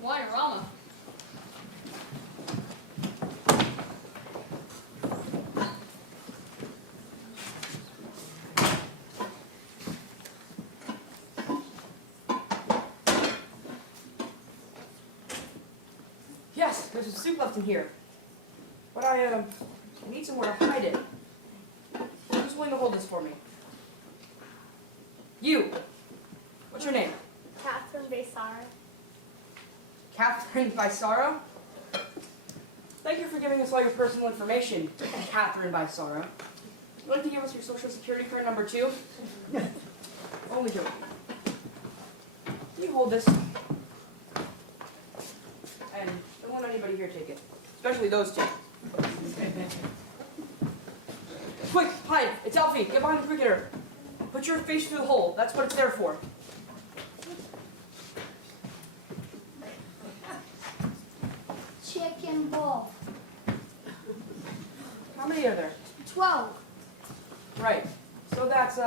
Wine-arama. Yes, there's a soup left in here. But I need somewhere to hide it. Who's willing to hold this for me? You. What's your name? Catherine Besara. Catherine Bisaro? Thank you for giving us all your personal information, Catherine Bisaro. Would you like to give us your social security card number 2? Only joking. Can you hold this? And don't let anybody here take it. Especially those 2. Quick, hide. It's Alfie. Get behind the cricketer. Put your face through the hole. That's what it's there for. Chicken ball. How many are there? 12. Right. So that's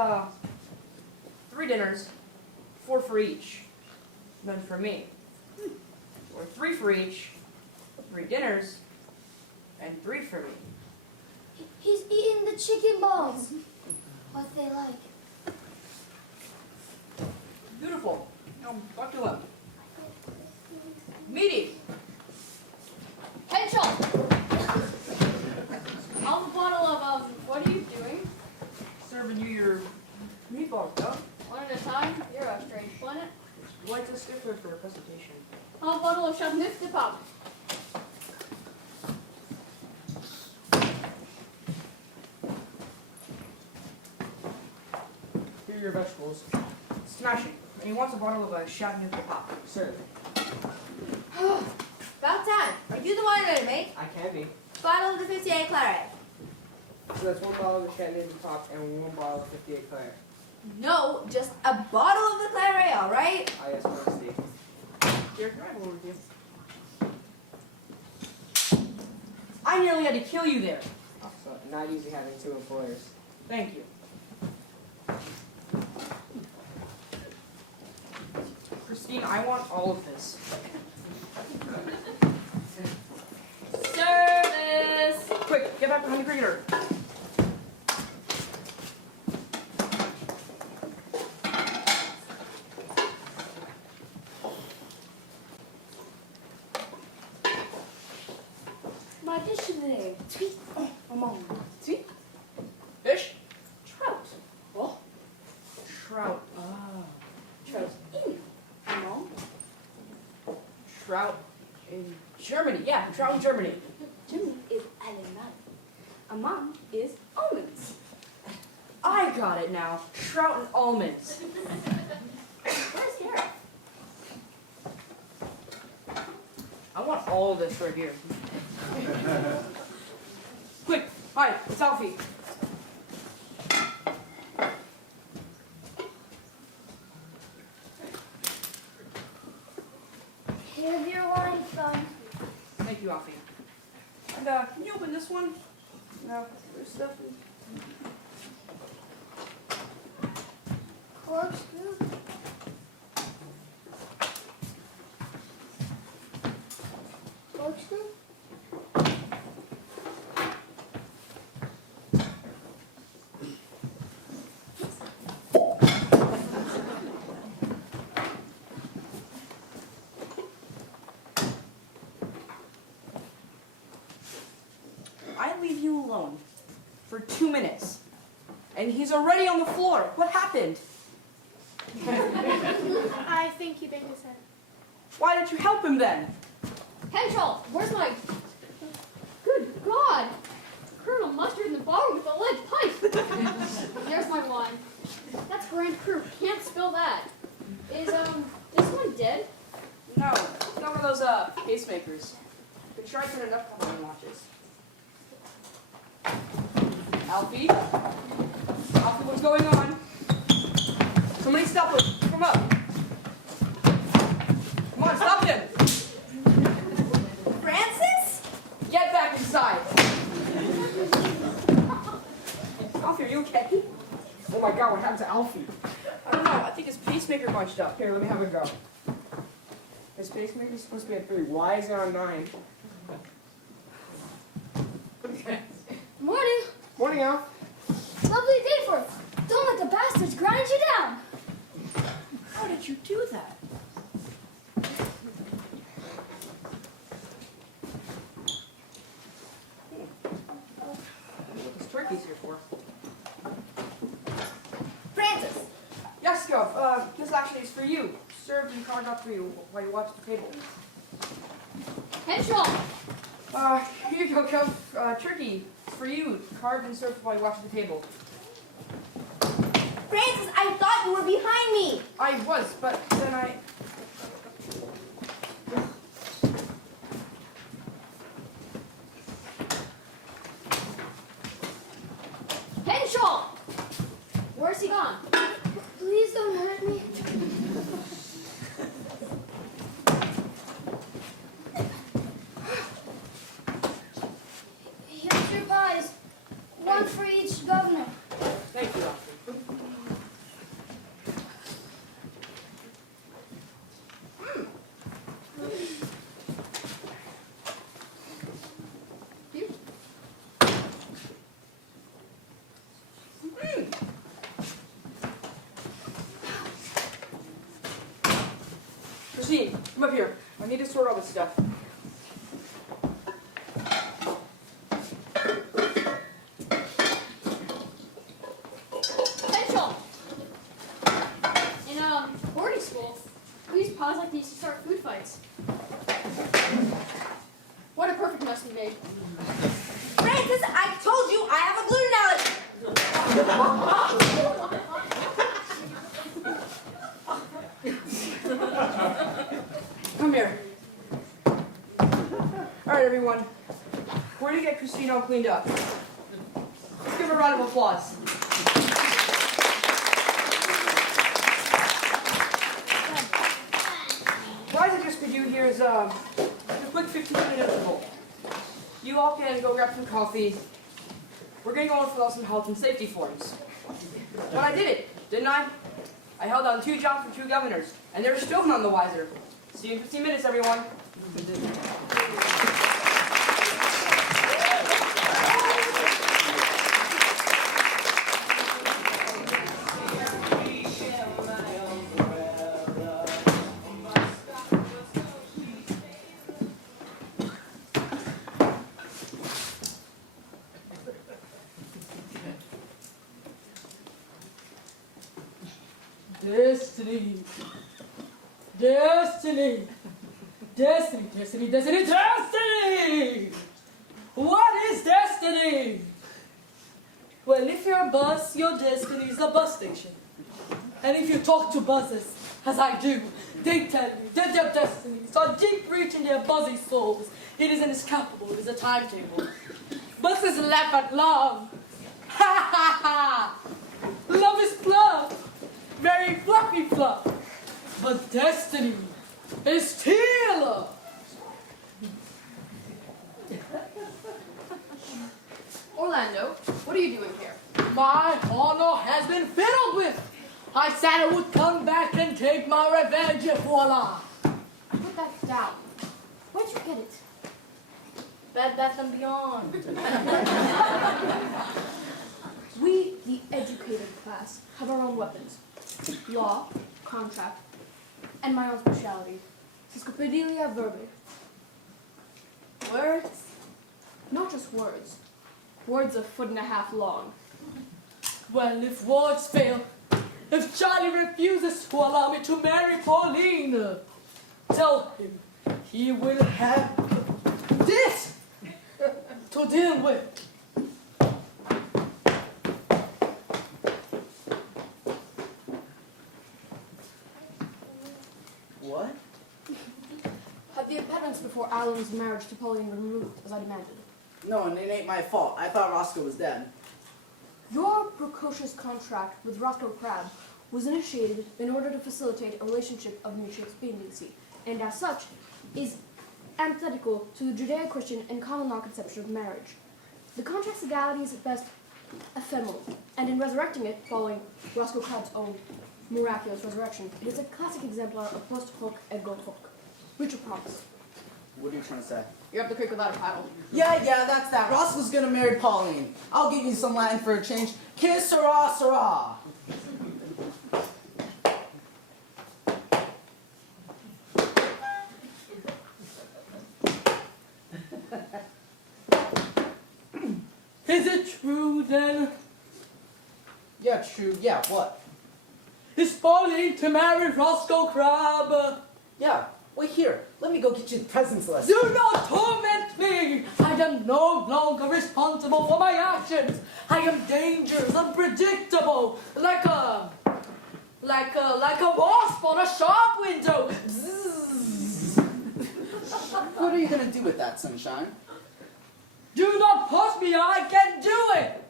3 dinners, 4 for each. None for me. Or 3 for each, 3 dinners, and 3 for me. He's eating the chicken balls. What they like. Beautiful. Now, talk to him. Meaty. Henshaw! I'll have a bottle of, what are you doing? Serving you your meatballs, though. One at a time? You're a strange planet. Like a stickler for a presentation. I'll have a bottle of Chateauneuf de Pape. Here are your vegetables. Smashing. And he wants a bottle of Chateauneuf de Pape. Sir, About time. Are you the wine ready, mate? I can be. Bottle of the 58 claret. So that's 1 bottle of the Chateauneuf du Pape and 1 bottle of 58 claret. No, just a bottle of the claret, all right? Ah, yes, Majesty. Here, can I have a word with you? I nearly had to kill you there. So, not easy having 2 employers. Thank you. Christine, I want all of this. Service! Quick, get back behind the cricketer. My dish is there. Tweet. Among. See? Fish? Trout. Oh. Trout. Ah. Trout in. Among. Trout in Germany. Yeah, Trout in Germany. Jimmy is Alemán. A mom is almonds. I got it now. Trout and almonds. Where's Garrett? I want all of this right here. Quick, hi, it's Alfie. Here's your wine, son. Thank you, Alfie. And can you open this one? No, there's stuff in. Corkscrew. Corkscrew? I leave you alone for 2 minutes, and he's already on the floor. What happened? I think he banged his head. Why didn't you help him then? Henshaw, where's my... Good God! Colonel Mustard in the bottom with a lead pipe. There's my wine. That's Grand Cru. Can't spill that. Is, this one dead? No, it's not one of those pacemakers. Been trying to turn it up a couple of watches. Alfie? Alfie, what's going on? Somebody stop him. Come up. Come on, stop him. Francis? Get back inside. Alfie, are you okay? Oh my god, what happened to Alfie? I don't know. I think his pacemaker bunched up. Here, let me have a go. His pacemaker's supposed to be at 3. Why is it on 9? Morning. Morning, Al. Lovely day for it. Don't let the bastards grind you down. How did you do that? What this turkey's here for? Francis. Yes, Gov. This actually is for you. Served and carved up for you while you watch the table. Henshaw! Here you go, Gov. Turkey for you, carved and served while you watch the table. Francis, I thought you were behind me. I was, but then I... Henshaw! Where's he gone? Please don't hurt me. Here's your pies. One for each governor. Thank you, Alfie. Christine, come up here. I need to sort all this stuff. Henshaw! In, boarding school, we use pies like these to start food fights. What a perfect mess we made. Francis, I told you I have a gluten allergy. Come here. All right, everyone. We're going to get Christine all cleaned up. Let's give her a round of applause. What I suggest we do here is a quick 15-minute interval. You all can go grab some coffee. We're going to go and fill out some health and safety forms. But I did it, didn't I? I held on 2 jobs for 2 governors, and they're still none the wiser. See you in 15 minutes, everyone. Destiny. Destiny. Destiny, destiny, destiny, destiny! bus, your destiny is a bus station. And if you talk to buses, as I do, they tell you that their destinies are deep reaching their buzzy souls. It is inescapable, it is a timetable. Buses laugh at love. Ha ha ha! Love is fluff, very fluffy fluff. But destiny is still. Orlando, what are you doing here? My honor has been fiddled with. I said I would come back and take my revenge, voila. Put that down. Where'd you get it? Bed Bath and Beyond. We, the educated class, have our own weapons. Law, contract, and my own specialty. Sesquipedilia verbi. Words? Not just words. Words a foot and a half long. Well, if words fail, if Charlie refuses to allow me to marry Pauline, tell him he will have this to deal with. What? Had the impediments before Alan's marriage to Pauline been removed, as I demanded? No, and it ain't my fault. I thought Roscoe was dead. Your precocious contract with Roscoe Crabbe was initiated in order to facilitate a relationship of mutual expediency, and as such, is antithetical to the Judeo-Christian and common law conception of marriage. The contract's legality is at best ephemeral, and in resurrecting it, following Roscoe Crabbe's own miraculous resurrection, it is a classic exemplar of post hoc ergo hoc. Breach of promise. What are you trying to say? You're up the creek without a paddle. Yeah, that's that. Roscoe's gonna marry Pauline. I'll give you some Latin for a change. Que sera, sera. Is it true then? Yeah, true. Yeah, what? Is Pauline to marry Roscoe Crabbe? Yeah, wait here. Let me go get you the presents list. Do not torment me! I am no longer responsible for my actions. I am dangerous, unpredictable, like a wasp on a shop window. Bzzz. What are you gonna do with that, sunshine? Do not push me, I can do it!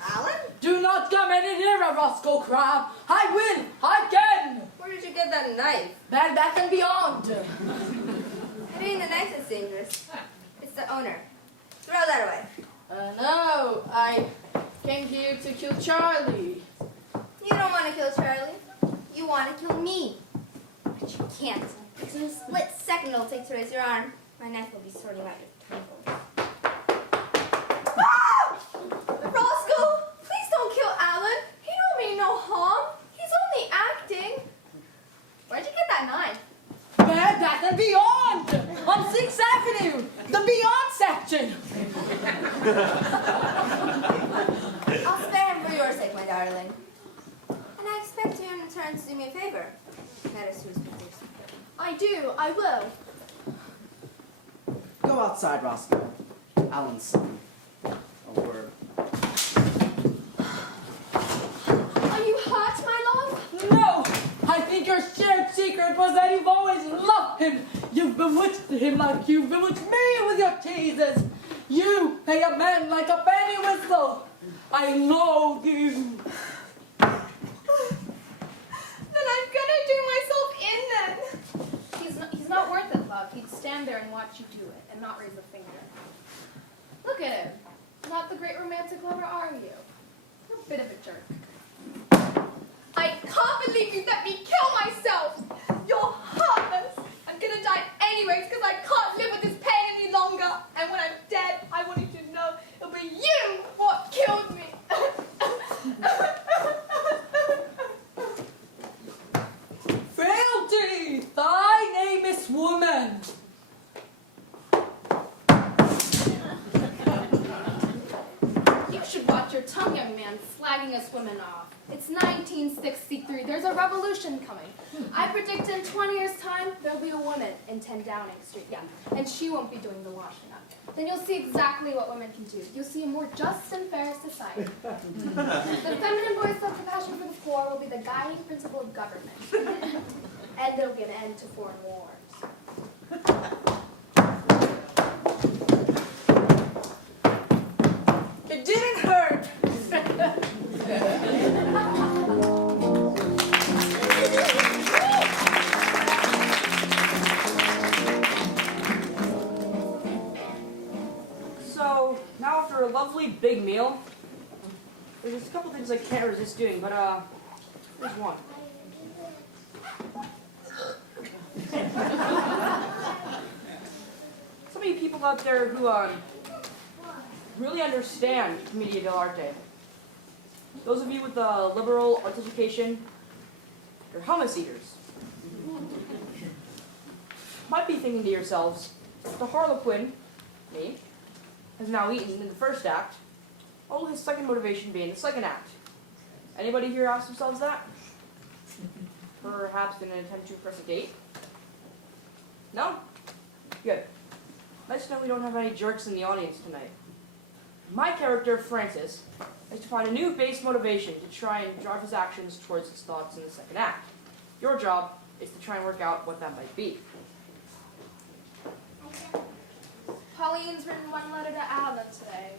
Alan? Do not come any nearer, Roscoe Crabbe. I win, I can! Where did you get that knife? Bed Bath and Beyond. It ain't the knife that's dangerous. It's the owner. Throw that away. No, I came here to kill Charlie. You don't want to kill Charlie. You want to kill me. But you can't. Because in a split second it'll take to raise your arm. My knife will be sorting out your tentacles. Ah! Roscoe, please don't kill Alan. He don't mean no harm. He's only acting. Where'd you get that knife? Bed Bath and Beyond! On 6th Avenue! The Beyond section! I'll spare him for your sake, my darling. And I expect you in return to do me a favor. That is to his pictures. I do, I will. Go outside, Roscoe. Alan's son. A word. Are you hurt, my love? No! I think your shared secret was that you've always loved him. You've bewitched him like you've bewitched me with your teases. You pay a man like a penny whistle. I loathe you. Then I'm gonna do myself in then. He's not worth it, love. He'd stand there and watch you do it and not raise a finger. Look at him. Not the great romantic lover, are you? You're a bit of a jerk. I can't believe you let me kill myself. You're heartless. I'm gonna die anyways because I can't live with this pain any longer. And when I'm dead, I want you to know it'll be you what killed me. Frailty, thy name is woman. You should watch your tongue, young man slagging us women off. It's 1963. There's a revolution coming. I predict in 20 years' time, there'll be a woman in 10 Downing Street. Yeah, and she won't be doing the washing up. Then you'll see exactly what women can do. You'll see a more just and fair society. The feminine voice of compassion for the poor will be the guiding principle of government. And it'll give an end to foreign wars. It didn't hurt. So, now after a lovely big meal, there's just a couple things I can't resist doing, but here's one. Some of you people out there who really understand Commedia dell'arte, those of you with a liberal arts education, you're hummus eaters. Might be thinking to yourselves, the Harlequin, me, has now eaten in the first act. What will his second motivation be in the second act? Anybody here ask themselves that? Perhaps in an attempt to impress a date? No? Good. Nice to know we don't have any jerks in the audience tonight. My character, Francis, is to find a new base motivation to try and drive his actions towards his thoughts in the second act. Your job is to try and work out what that might be. Pauline's written one letter to Alan today,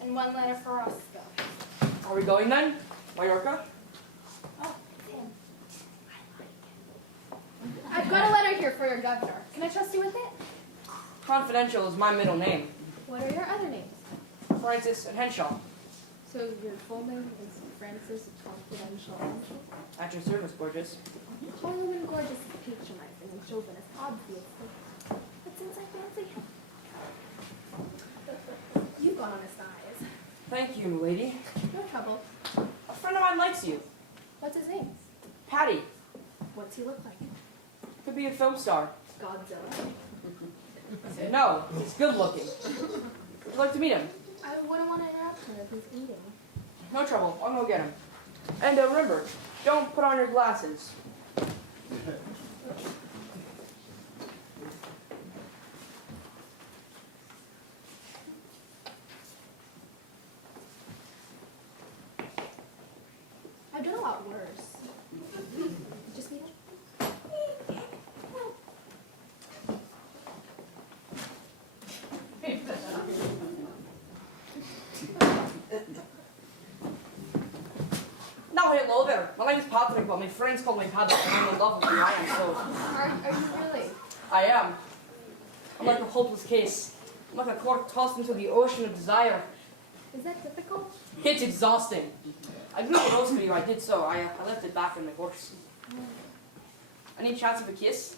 and one letter for Roscoe. Are we going then? Mallorca? Oh, I've got a letter here for your governor. Can I trust you with it? Confidential is my middle name. What are your other names? Francis and Henshaw. So your full name is Francis Confidential. At your service, gorgeous. Parliament gorgeous is patronizing and chauvinist, obviously. But since I fancy him, you've got honest eyes. Thank you, milady. No trouble. A friend of mine likes you. What's his name? Patty. What's he look like? Could be a film star. Godzilla. No, he's good looking. Would you like to meet him? I wouldn't want to interrupt him if he's eating. No trouble. I'll go get him. And remember, don't put on your glasses. I've done a lot worse. Just meet him? Now, hello there. My name is Patrick, but my friends call me Patrick, and I'm in love with you. I am so. Are you really? I am. I'm like a hopeless case. I'm like a cork tossed into the ocean of desire. Is that difficult? It's exhausting. I grew a rose for you. I did so. I left it back in my horse. Any chance of a kiss?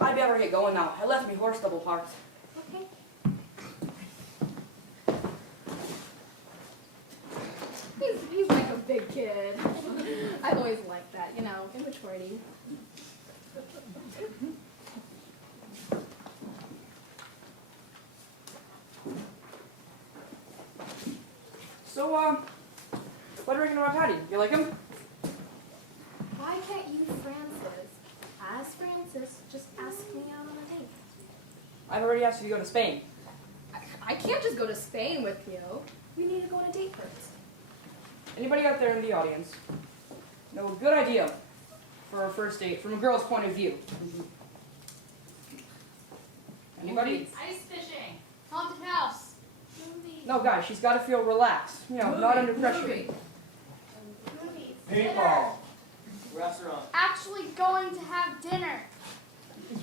I better get going now. I left my horse double parked. Okay. He's like a big kid. I've always liked that, you know, immaturity. So, what do you reckon about Patty? You like him? Why can't you, Francis, as Francis, just ask me out on a date? I've already asked you to go to Spain. I can't just go to Spain with you. We need to go on a date first. Anybody out there in the audience know a good idea for a first date from a girl's point of view? Anybody? Ice fishing. Haunted house. No, guys, she's got to feel relaxed. You know, not under pressure. Movies. Paintball. Restaurant. Actually going to have dinner.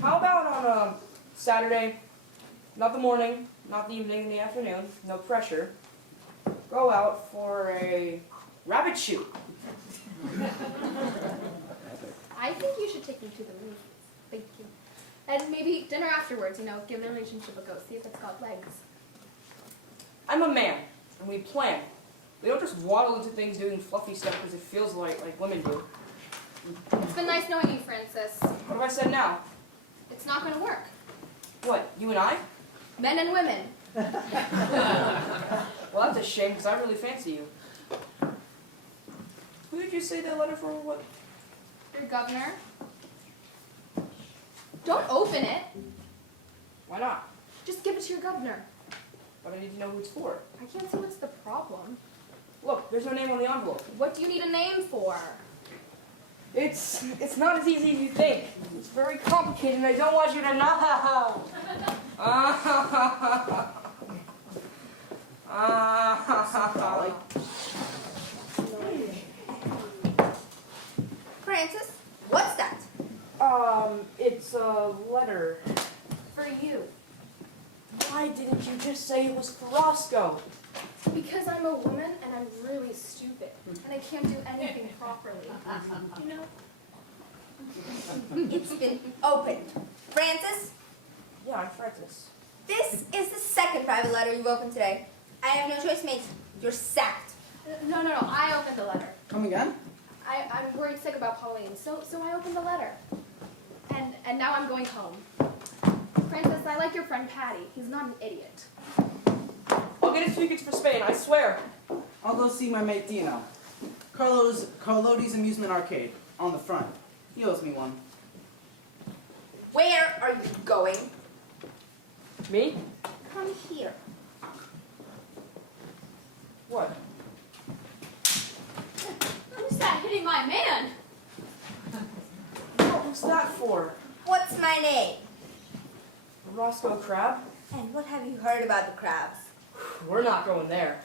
How about on a Saturday, not the morning, not the evening, the afternoon, no pressure, go out for a rabbit shoot? I think you should take me to the movies. Thank you. And maybe dinner afterwards, you know, give the relationship a go, see if it's got legs. I'm a man, and we plan. We don't just waddle into things doing fluffy stuff because it feels like women do. It's been nice knowing you, Francis. What have I said now? It's not going to work. What, you and I? Men and women. Well, that's a shame, because I really fancy you. Who did you say that letter for? What? Your governor. Don't open it. Why not? Just give it to your governor. But I need to know who it's for. I can't see what's the problem. Look, there's no name on the envelope. What do you need a name for? It's not as easy as you think. It's very complicated, and I don't want you to know. Francis, what's that? It's a letter. For you. Why didn't you just say it was for Roscoe? Because I'm a woman and I'm really stupid. And I can't do anything properly. You know? It's been opened. Francis, Yeah, I'm Francis. this is the second private letter you've opened today. I have no choice, mate. You're sacked. No. I opened the letter. Come again? I'm worried sick about Pauline, so I opened the letter. And now I'm going home. Francis, I like your friend Patty. He's not an idiot. I'll get his tickets for Spain, I swear. I'll go see my mate Dino. Carlody's Amusement Arcade, on the front. He owes me one. Where are you going? Me? Come here. What? Who's that hitting my man? What's that for? What's my name? Roscoe Crab? And what have you heard about the crabs? We're not going there.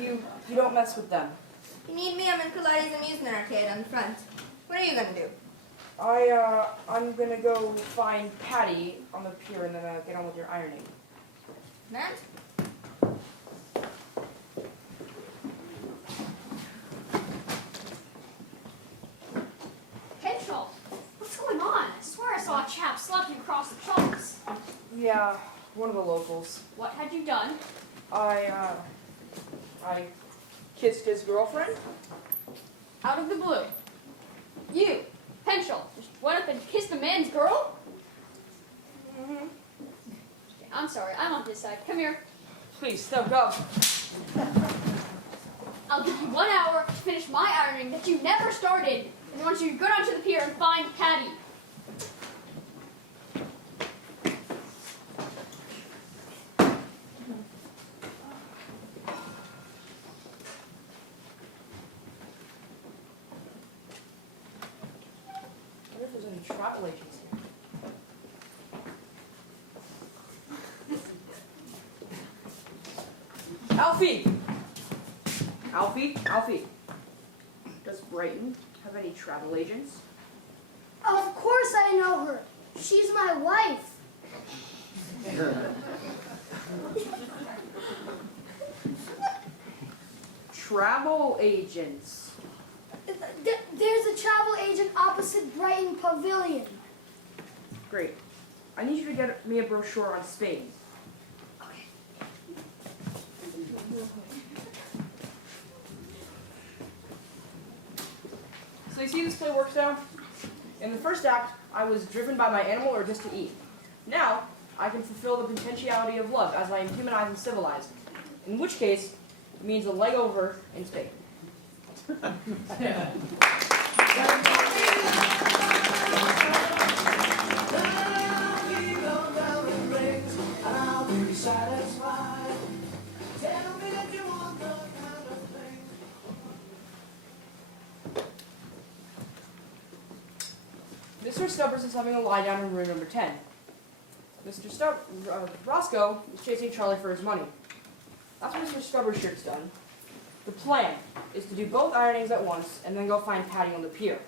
You don't mess with them. You need me? I'm in Carlody's Amusement Arcade on the front. What are you gonna do? I'm gonna go find Patty on the pier and then get on with your ironing. Matt? Henschel, what's going on? I swear I saw a chap slugging across the chalks. Yeah, one of the locals. What had you done? I kissed his girlfriend. Out of the blue. You, Henschel, just went up and kissed a man's girl? Mm-hmm. Okay, I'm sorry, I'm on his side. Come here. Please, no, go. I'll give you 1 hour to finish my ironing that you never started. And I want you to go down to the pier and find Patty. I wonder if there's any travel agents here. Alfie! Alfie. Does Brighton have any travel agents? Of course I know her. She's my wife. Travel agents. There's a travel agent opposite Brighton Pavilion. Great. I need you to get me a brochure on Spain. So you see this play works now? In the first act, I was driven by my animal or just to eat. Now, I can fulfill the potentiality of love as I am humanized and civilized. In which case, it means a leg over in Spain. Mr. Stubbers is having a lie down in room number 10. Roscoe is chasing Charlie for his money. After Mr. Stubbers' shirt's done, the plan is to do both ironings at once and then go find Patty on the pier.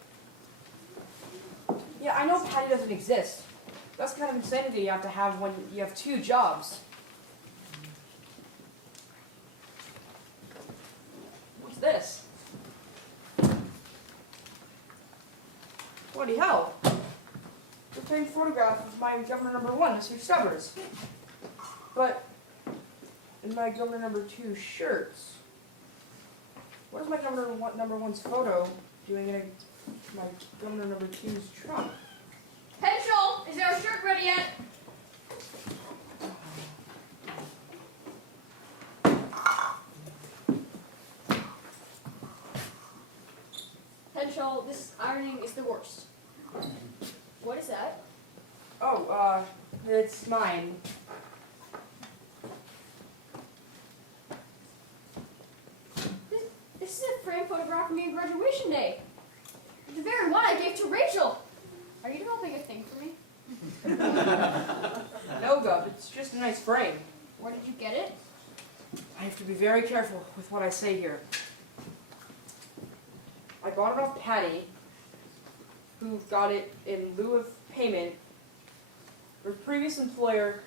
Yeah, I know Patty doesn't exist. That's the kind of insanity you have to have when you have two jobs. What's this? Bloody hell. It's a framed photograph of my governor number 1, Mr. Stubbers. But in my governor number 2 shirts, what is my governor number 1's photo doing in my governor number 2's trunk? Henschel! our shirt ready yet? Henshaw, this ironing is the worst. What is that? Oh, it's mine. This is a framed photograph of me on graduation day. The very one I gave to Rachel. Are you developing a thing for me? No, Gov, it's just a nice frame. Where did you get it? I have to be very careful with what I say here. I bought it off Patty, who got it in lieu of payment for a previous employer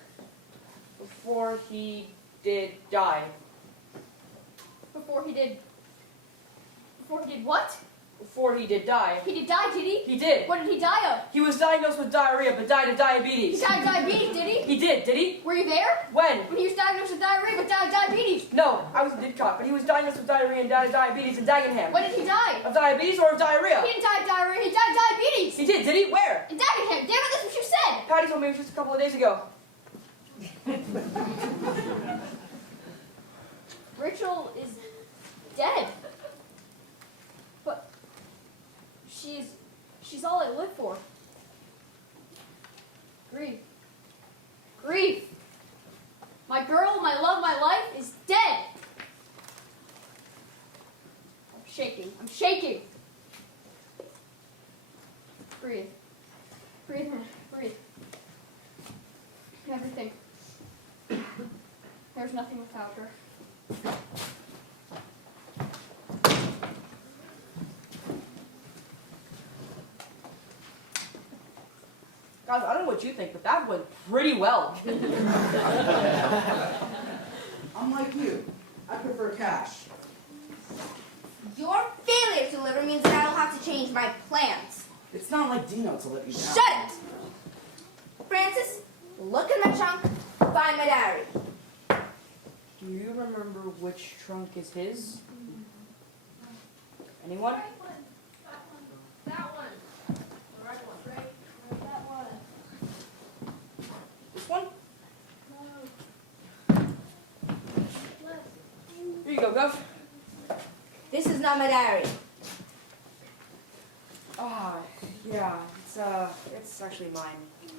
before he did die. Before he did what? Before he did die. He did die, did he? He did. What did he die of? He was diagnosed with diarrhea, but died of He diabetes. died of diabetes, did he? He did he? Were you there? When? When he was diagnosed with diarrhea but died of diabetes. No, I was in Didcot, but he was diagnosed with diarrhea and died of diabetes in Dagenham. When did he die? Of diabetes or of diarrhea? He didn't die of diarrhea, he died of diabetes. He did he? Where? In Dagenham. Damn it, that's what you said. Patty told me it was just a couple of days ago. Rachel is dead. But she's all I live for. Grief. Grief. My girl, my love, my life is dead. I'm shaking. I'm shaking. Breathe. Breathe, man. Breathe. Everything. There's nothing without her. Guys, I don't know what you think, but that went pretty well. I'm like you. I prefer cash. Your failure to deliver means that I will have to change my plans. It's not like Dino to let you down. Shut it! Francis, look in the trunk, find my diary. Do you remember which trunk is his? Anyone? That one. The right one. Right, that one. This one? Here you go, Gov. This is not my diary. Ah, yeah, it's actually mine.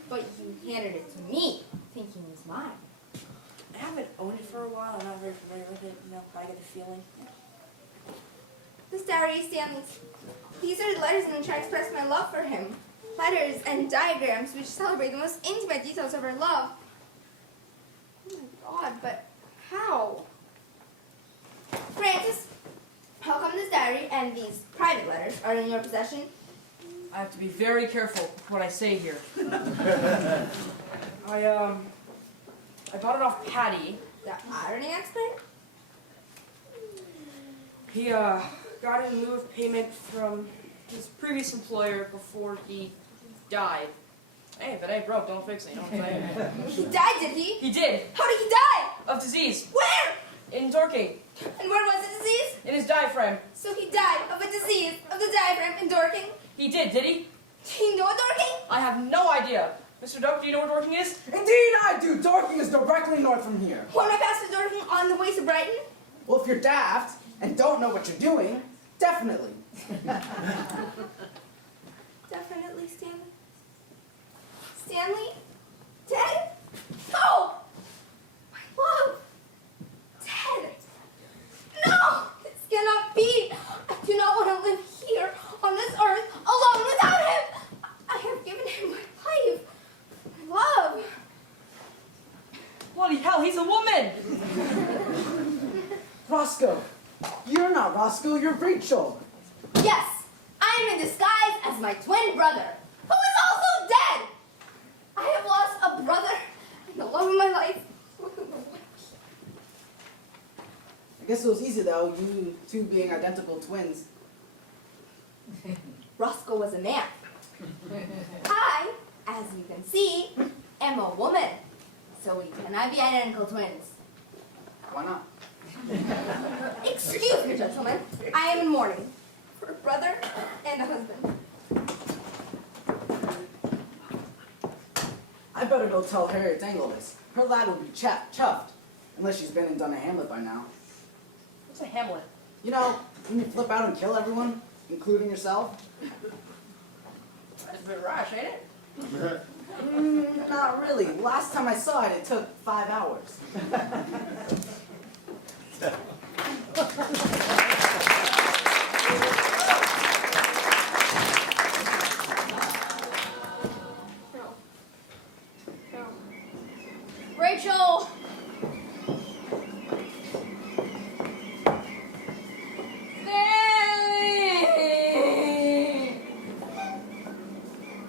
But you handed it to me, thinking it was mine. I haven't owned it for a while. I'm not very familiar with it. You know, I get the feeling. This diary is Stanley's. These are the letters in which I express my love for him. Letters and diagrams which celebrate the most intimate details of our love. Oh my God, but how? Francis, how come this diary and these private letters are in your possession? I have to be very careful with what I say here. I bought it off Patty. The ironing expert? He, got it in lieu of payment from his previous employer before he died. Hey, if it ain't broke, don't fix it, you know what I'm saying? He died, did he? He did. How did he die? Of disease. Where? In Dorking. And where was the disease? In his diaphragm. So he died of a disease of the diaphragm in Dorking? He did he? Do you know Dorking? I have no idea. Mr. Doak, do you know where Dorking is? Indeed I do! Dorking is directly north from here. Won't I pass to Dorking on the way to Brighton? Well, if you're daft and don't know what you're doing, definitely. Definitely, Stanley. Stanley? Dead? No! My love! Dead! No! This cannot be! I do not want to live here on this earth alone without him! I have given him my life, my love. Bloody hell, he's a woman! Roscoe, you're not Roscoe, you're Rachel. Yes, I am in disguise as my twin brother, who is also dead! I have lost a brother and the love of my life. I guess it was easy though, you two being identical twins. Roscoe was a man. I, as you can see, am a woman. So we cannot be identical twins. Why not? Excuse me, gentlemen. I am in mourning for a brother and a husband. better go tell Harriet Dangle this. Her lad will be chuffed. Unless she's been and done a Hamlet by now. What's a Hamlet? You know, when you flip out and kill everyone, including yourself? That's a bit rash, ain't it? Not really. Last time I saw it, it took 5 hours. No. Rachel!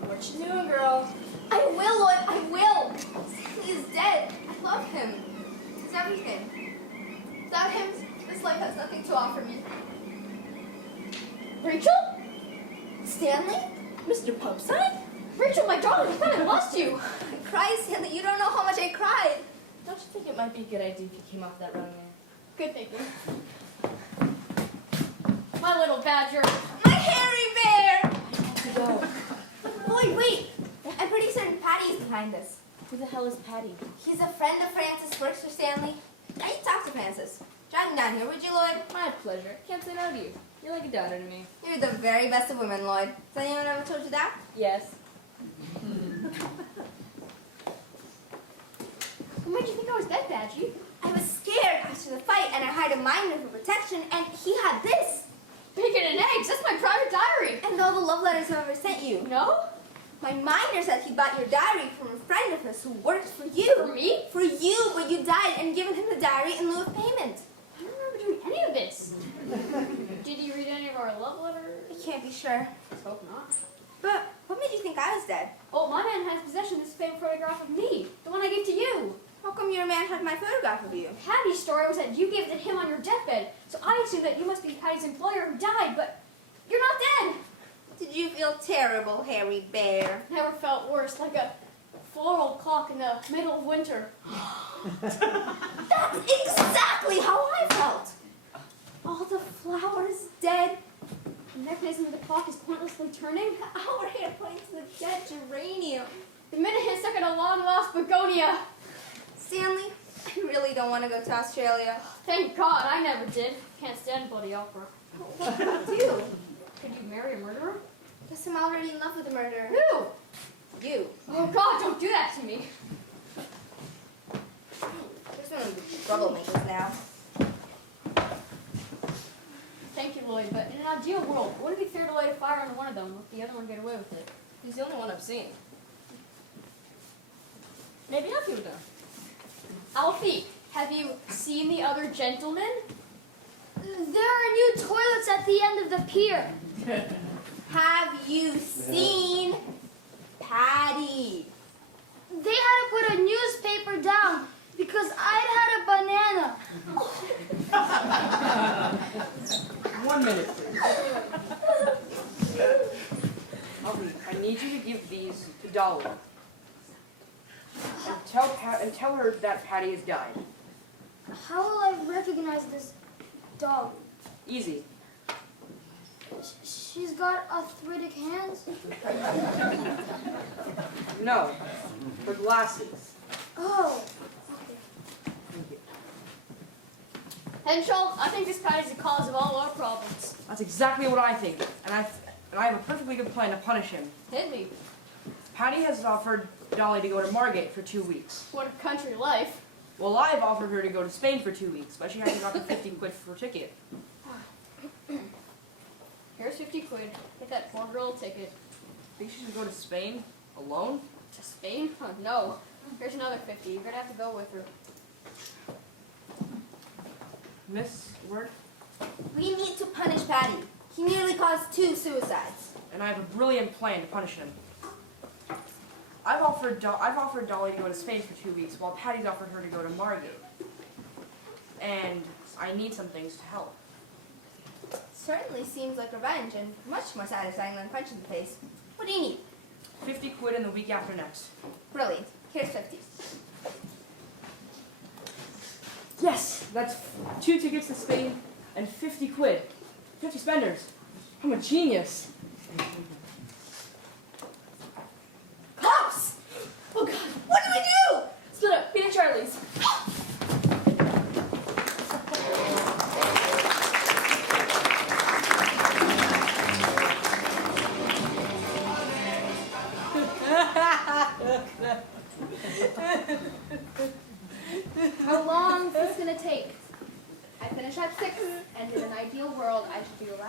What you doing, girl? I will, Lloyd, I will! He's dead. I love him. He's everything. Without him, this life has nothing to offer me. Rachel? Stanley? Mr. Pumside? Rachel, my darling, I thought I lost you. I cried, Stanley. You don't know how much I cried. Don't you think it might be a good idea if you came off that run, man? Good thinking. My little badger. My hairy bear! To go. Lloyd, wait. I'm pretty certain Patty is behind this. Who the hell is Patty? He's a friend of Francis, works for Stanley. I need to talk to Francis. Drag him down here, would you, Lloyd? My pleasure. Can't say no to you. You're like a daughter to me. You're the very best of women, Lloyd. Has anyone ever told you that? Yes. What made you think I was dead, Badgie? I was scared after the fight, and I hired a miner for protection, and he had this. Bacon and eggs, that's my private diary. And all the love letters I've ever sent you. No? My miner said he bought your diary from a friend of his who worked for For you. me? For you, but you died and given him the diary in lieu of payment. I don't remember doing any of this. Did you read any of our love letters? I can't be sure. Let's hope not. But what made you think I was dead? Oh, my man has possession of this famed photograph of me. The one I gave to you. How come your man had my photograph of you? Patty's story was that you gave it to him on your deathbed. So I assumed that you must be Patty's employer who died, but you're not dead. Did you feel terrible, hairy bear? Never felt worse, like a floral clock in the middle of winter. That's exactly how I felt. All the flowers dead. The mechanism of the clock is pointlessly turning. Our hair pointing to the dead geranium. The minute hand stuck in a long-lost begonia. Stanley, I really don't want to go to Australia. Thank God, I never did. Can't stand bloody opera. What could I do? Could you marry a murderer? Guess I'm already in love with the murderer. Who? You. Oh God, don't do that to me. There's one of the troublemakers now. Thank you, Lloyd, but in an ideal world, wouldn't it be fair to light a fire on one of them and let the other one get away with it? He's the only one I've seen. Maybe not you, though. Alfie, have you seen the other gentlemen? There are new toilets at the end of the pier. Have you seen Patty? They had to put a newspaper down because I'd had a banana. 1 minute, please. Alfie, I need you to give these to Dolly. And tell her that Patty has died. How will I recognize this dog? Easy. She's got arthritic hands. No. Her glasses. Oh. Thank you. Henschel, I think this Patty's the cause of all our problems. That's exactly what I think. And I have a perfectly good plan to punish him. Hit me. Patty has offered Dolly to go to Margate for 2 weeks. What a country life. Well, I've offered her to go to Spain for 2 weeks, but she has to drop her 50 quid for a ticket. Here's 50 quid. Get that poor girl a ticket. Think she should go to Spain alone? To Spain? Oh, no. Here's another 50. You're gonna have to go with her. Miss Word? We need to punish Patty. He nearly caused 2 suicides. And I have a brilliant plan to punish him. I've offered Dolly to go to Spain for 2 weeks, while Patty's offered her to go to Margate. And I need some things to help. Certainly seems like revenge and much more satisfying than punch in the face. What do you need? 50 quid in the week after next. Brilliant. Here's 50. Yes, that's 2 tickets to Spain and 50 quid. 50 spenders. I'm a genius. Cops! Oh God, what do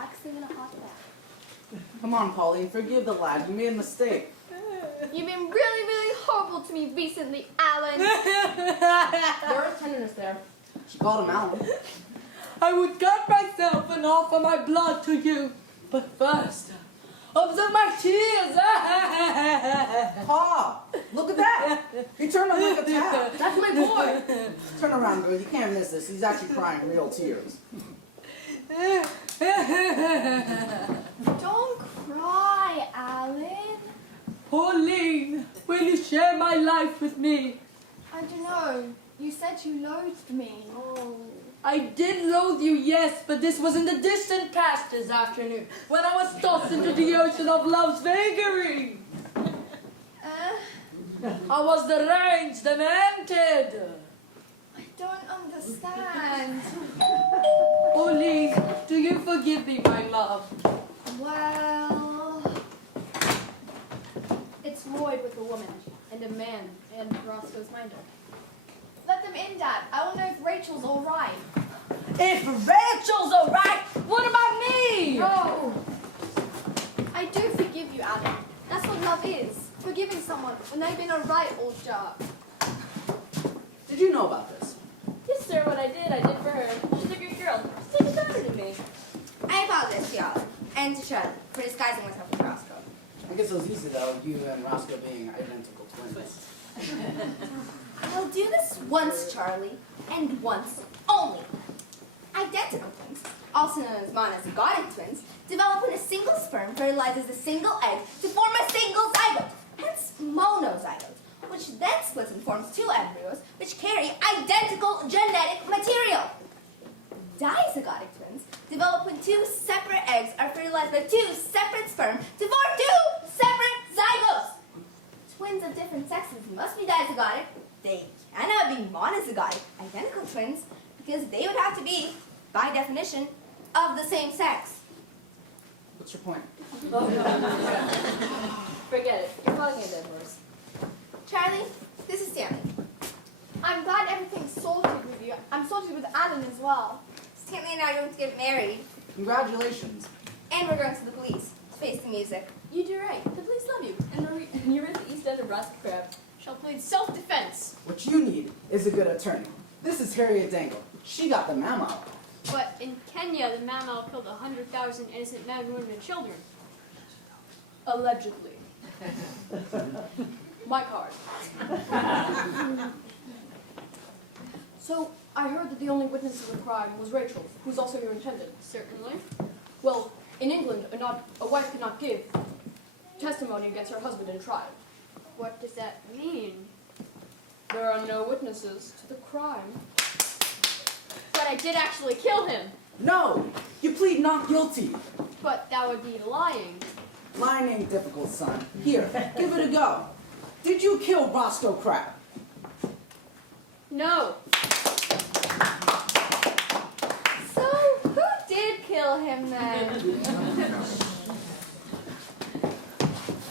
relaxing in a hot bath. Come on, Pauline, forgive the lad. You made a mistake. You've been really, really horrible to me recently, Alan. Your attendant is there. She called him Alan. I would cut myself and offer my blood to you. But first, observe my tears. Pa! Look at that! He turned him like a tap. That's my boy. Turn around, girl. You can't miss this. He's actually crying real tears. Don't cry, Alan. Pauline, will you share my life with me? I don't know. You said you loathed me. Oh, I did loathe you, yes, but this was in the distant past this afternoon, when I was tossed into the ocean of love's vagary. I was deranged, demented. I don't understand. Pauline, do you forgive me, my love? Well, It's Lloyd with a woman, and a man, and Roscoe's minder. let them in, Dad. I want to know if Rachel's all right. If Rachel's alright, what about me? No. I do forgive you, Alan. That's what love is. Forgiving someone when they've been a right old jerk. Did you know about this? Yes, sir, what I did for her. She's a good girl. She's like a daughter to me. I apologize to y'all and to Charlie for disguising myself as Roscoe. I guess it was easy, though, you and Roscoe being identical twins. I'll do this once, Charlie, and once only. Identical twins, also known as monozygotic twins, develop when a single sperm fertilizes a single egg to form a single zygote, hence monozygote, which then splits and forms two embryos which carry identical genetic material. Dizygotic twins develop when two separate eggs are fertilized by two separate sperm to form two separate zygotes. Twins of different sexes must be dizygotic. They cannot be monozygotic, identical twins, because they would have to be, by definition, of the same sex. What's your point? Forget it. You're probably a dead horse. Charlie, this is Stanley. I'm glad everything's sorted with you. I'm sorted with Alan as well. Stanley and I are going to get married, Congratulations. and we're going to the police to face the music. You do right. The police love you. And you're at the east end of Roscoe Crab. Shall plead self-defense. What you need is a good attorney. This is Harriet Dangle. She got the memo. But in Kenya, the mammal killed 100,000 innocent men, women, and children. Allegedly. My card. So, I heard that the only witness of the crime was Rachel, who's also your intended. Certainly. Well, in England, a wife cannot give testimony against her husband in trial. What does that mean? There are no witnesses to the crime. But I did actually kill him. No! You plead not guilty. But that would be lying. Lying ain't difficult, son. Here, give it a go. Did you kill Roscoe Crab? No. So, who did kill him then?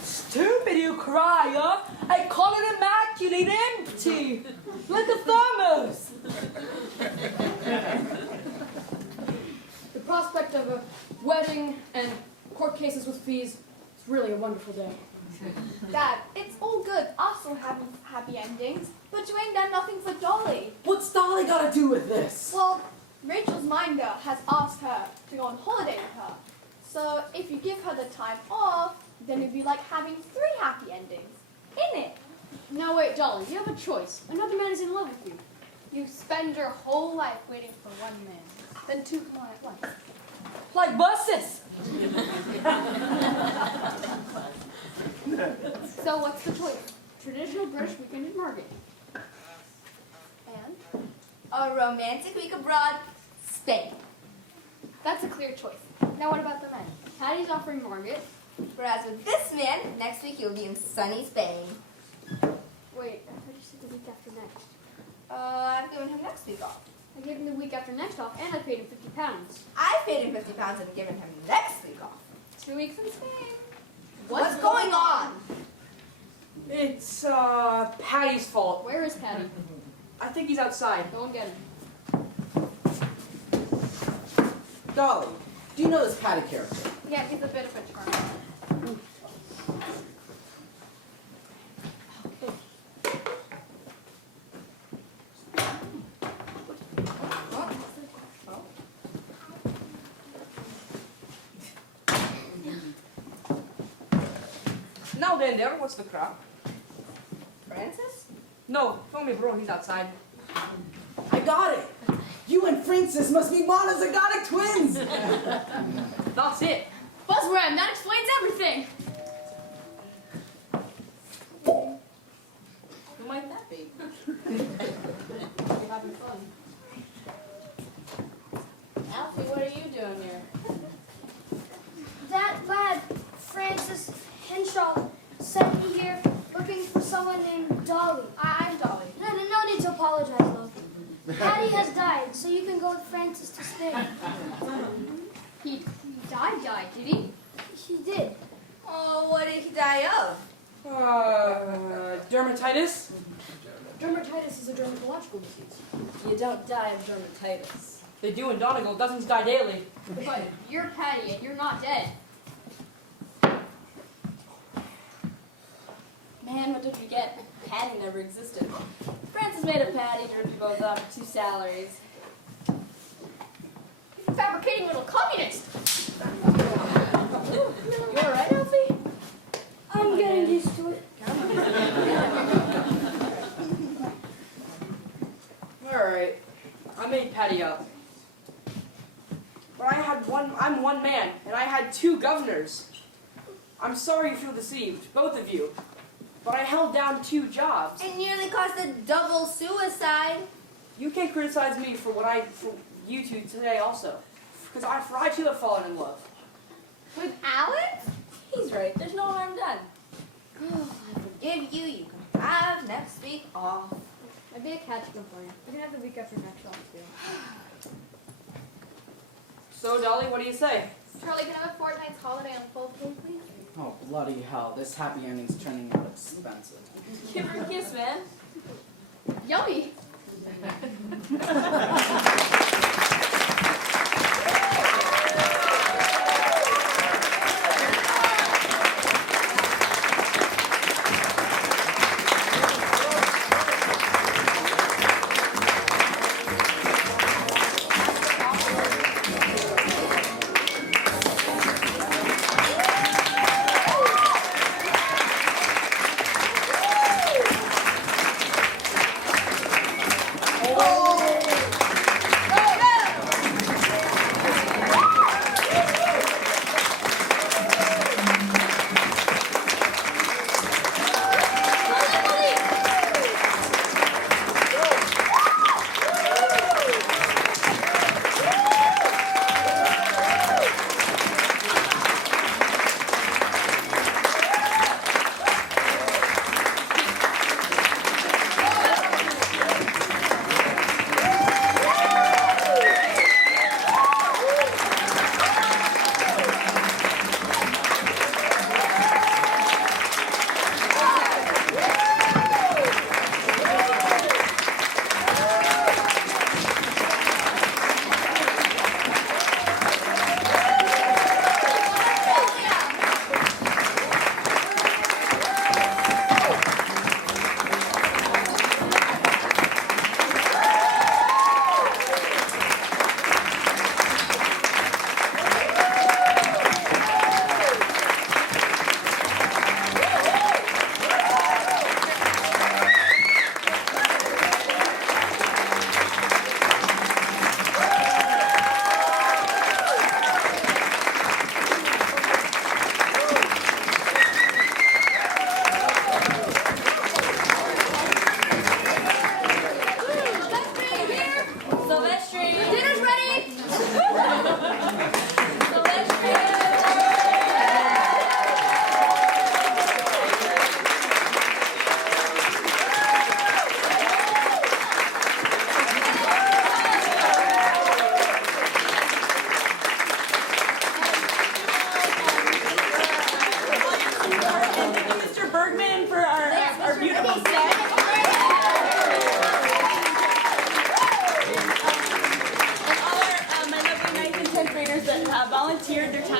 Stupid, you cry, huh? I call it immaculate empty, like a thermos. The prospect of a wedding and court cases with fees is really a wonderful day. Dad, it's all good. Us all having happy endings. But you ain't done nothing for Dolly. What's Dolly got to do with this? Well, Rachel's minder has asked her to go on holiday with her. So if you give her the time off, then it'd be like having 3 happy endings. Isn't it? No, wait, Dolly. You have a choice. Another man is in love with you. You spend your whole life waiting for one man, then 2 come on at once. Like buses. So what's the choice? Traditional British weekend at Margate. And A romantic week abroad, Spain. that's a clear choice. Now what about the men? Patty's offering Margate. Whereas with this man, next week you'll be in sunny Spain. Wait, I thought you said the week after next. I've given him next week off. I gave him the week after next off, and I paid him £50. I paid him £50 and given him next week off. 2 weeks in Spain. What's going on? It's Patty's fault. Where is Patty? I think he's outside. Go and get him. Dolly, Do you know this Patty character? Yeah, he's a bit of a charmer. Now then, there, what's the crap? Francis? No, phone me, bro. He's outside. I got it. You and Francis must be monozygotic twins. That's it. Buzzworm, that explains everything. Who might that be? You're having fun. Alfie, what are you doing here? That lad, Francis Henshaw, sent me here looking for someone named Dolly. I'm Dolly. No need to apologize, love. Patty has died, so you can go with Francis to Spain. He died, did he? He did. Oh, what did he die of? Dermatitis? Dermatitis is a dermatological disease. You don't die of dermatitis. They do in Donegal. Dozens die daily. But you're Patty and you're not dead. Man, what did we get? Patty never existed. Francis made a patty, turned you both off for 2 salaries. Fabricating little communist. You alright, Alfie? I'm getting used to it. Alright. I made Patty up. But I'm one man, and I had 2 governors. I'm sorry you feel deceived, both of you. But I held down 2 jobs. It nearly caused a double suicide. You can't criticize me for you two today also. Because I too have fallen in love. With Alan? He's right, there's no harm done. I forgive you. You can have next week off. I'd be a catch complaint. You can have the week after next off too. So, Dolly, what do you say? Charlie, can I have a fortnight's holiday on full pay, please? Oh, bloody hell. This happy ending's turning out expensive. Give her a kiss, man. Yummy.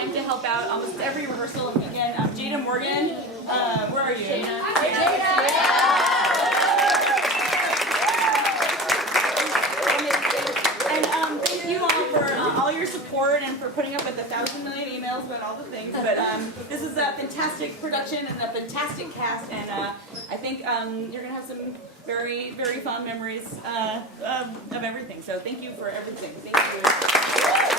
trying to help out almost every rehearsal of the weekend. Jada Morgan, where are you? Jada. And thank you all for all your support and for putting up with 1,000 million emails about all the things. But this is a fantastic production and a fantastic cast, and I think you're going to have some very, very fond memories of everything. So thank you for everything. Thank you.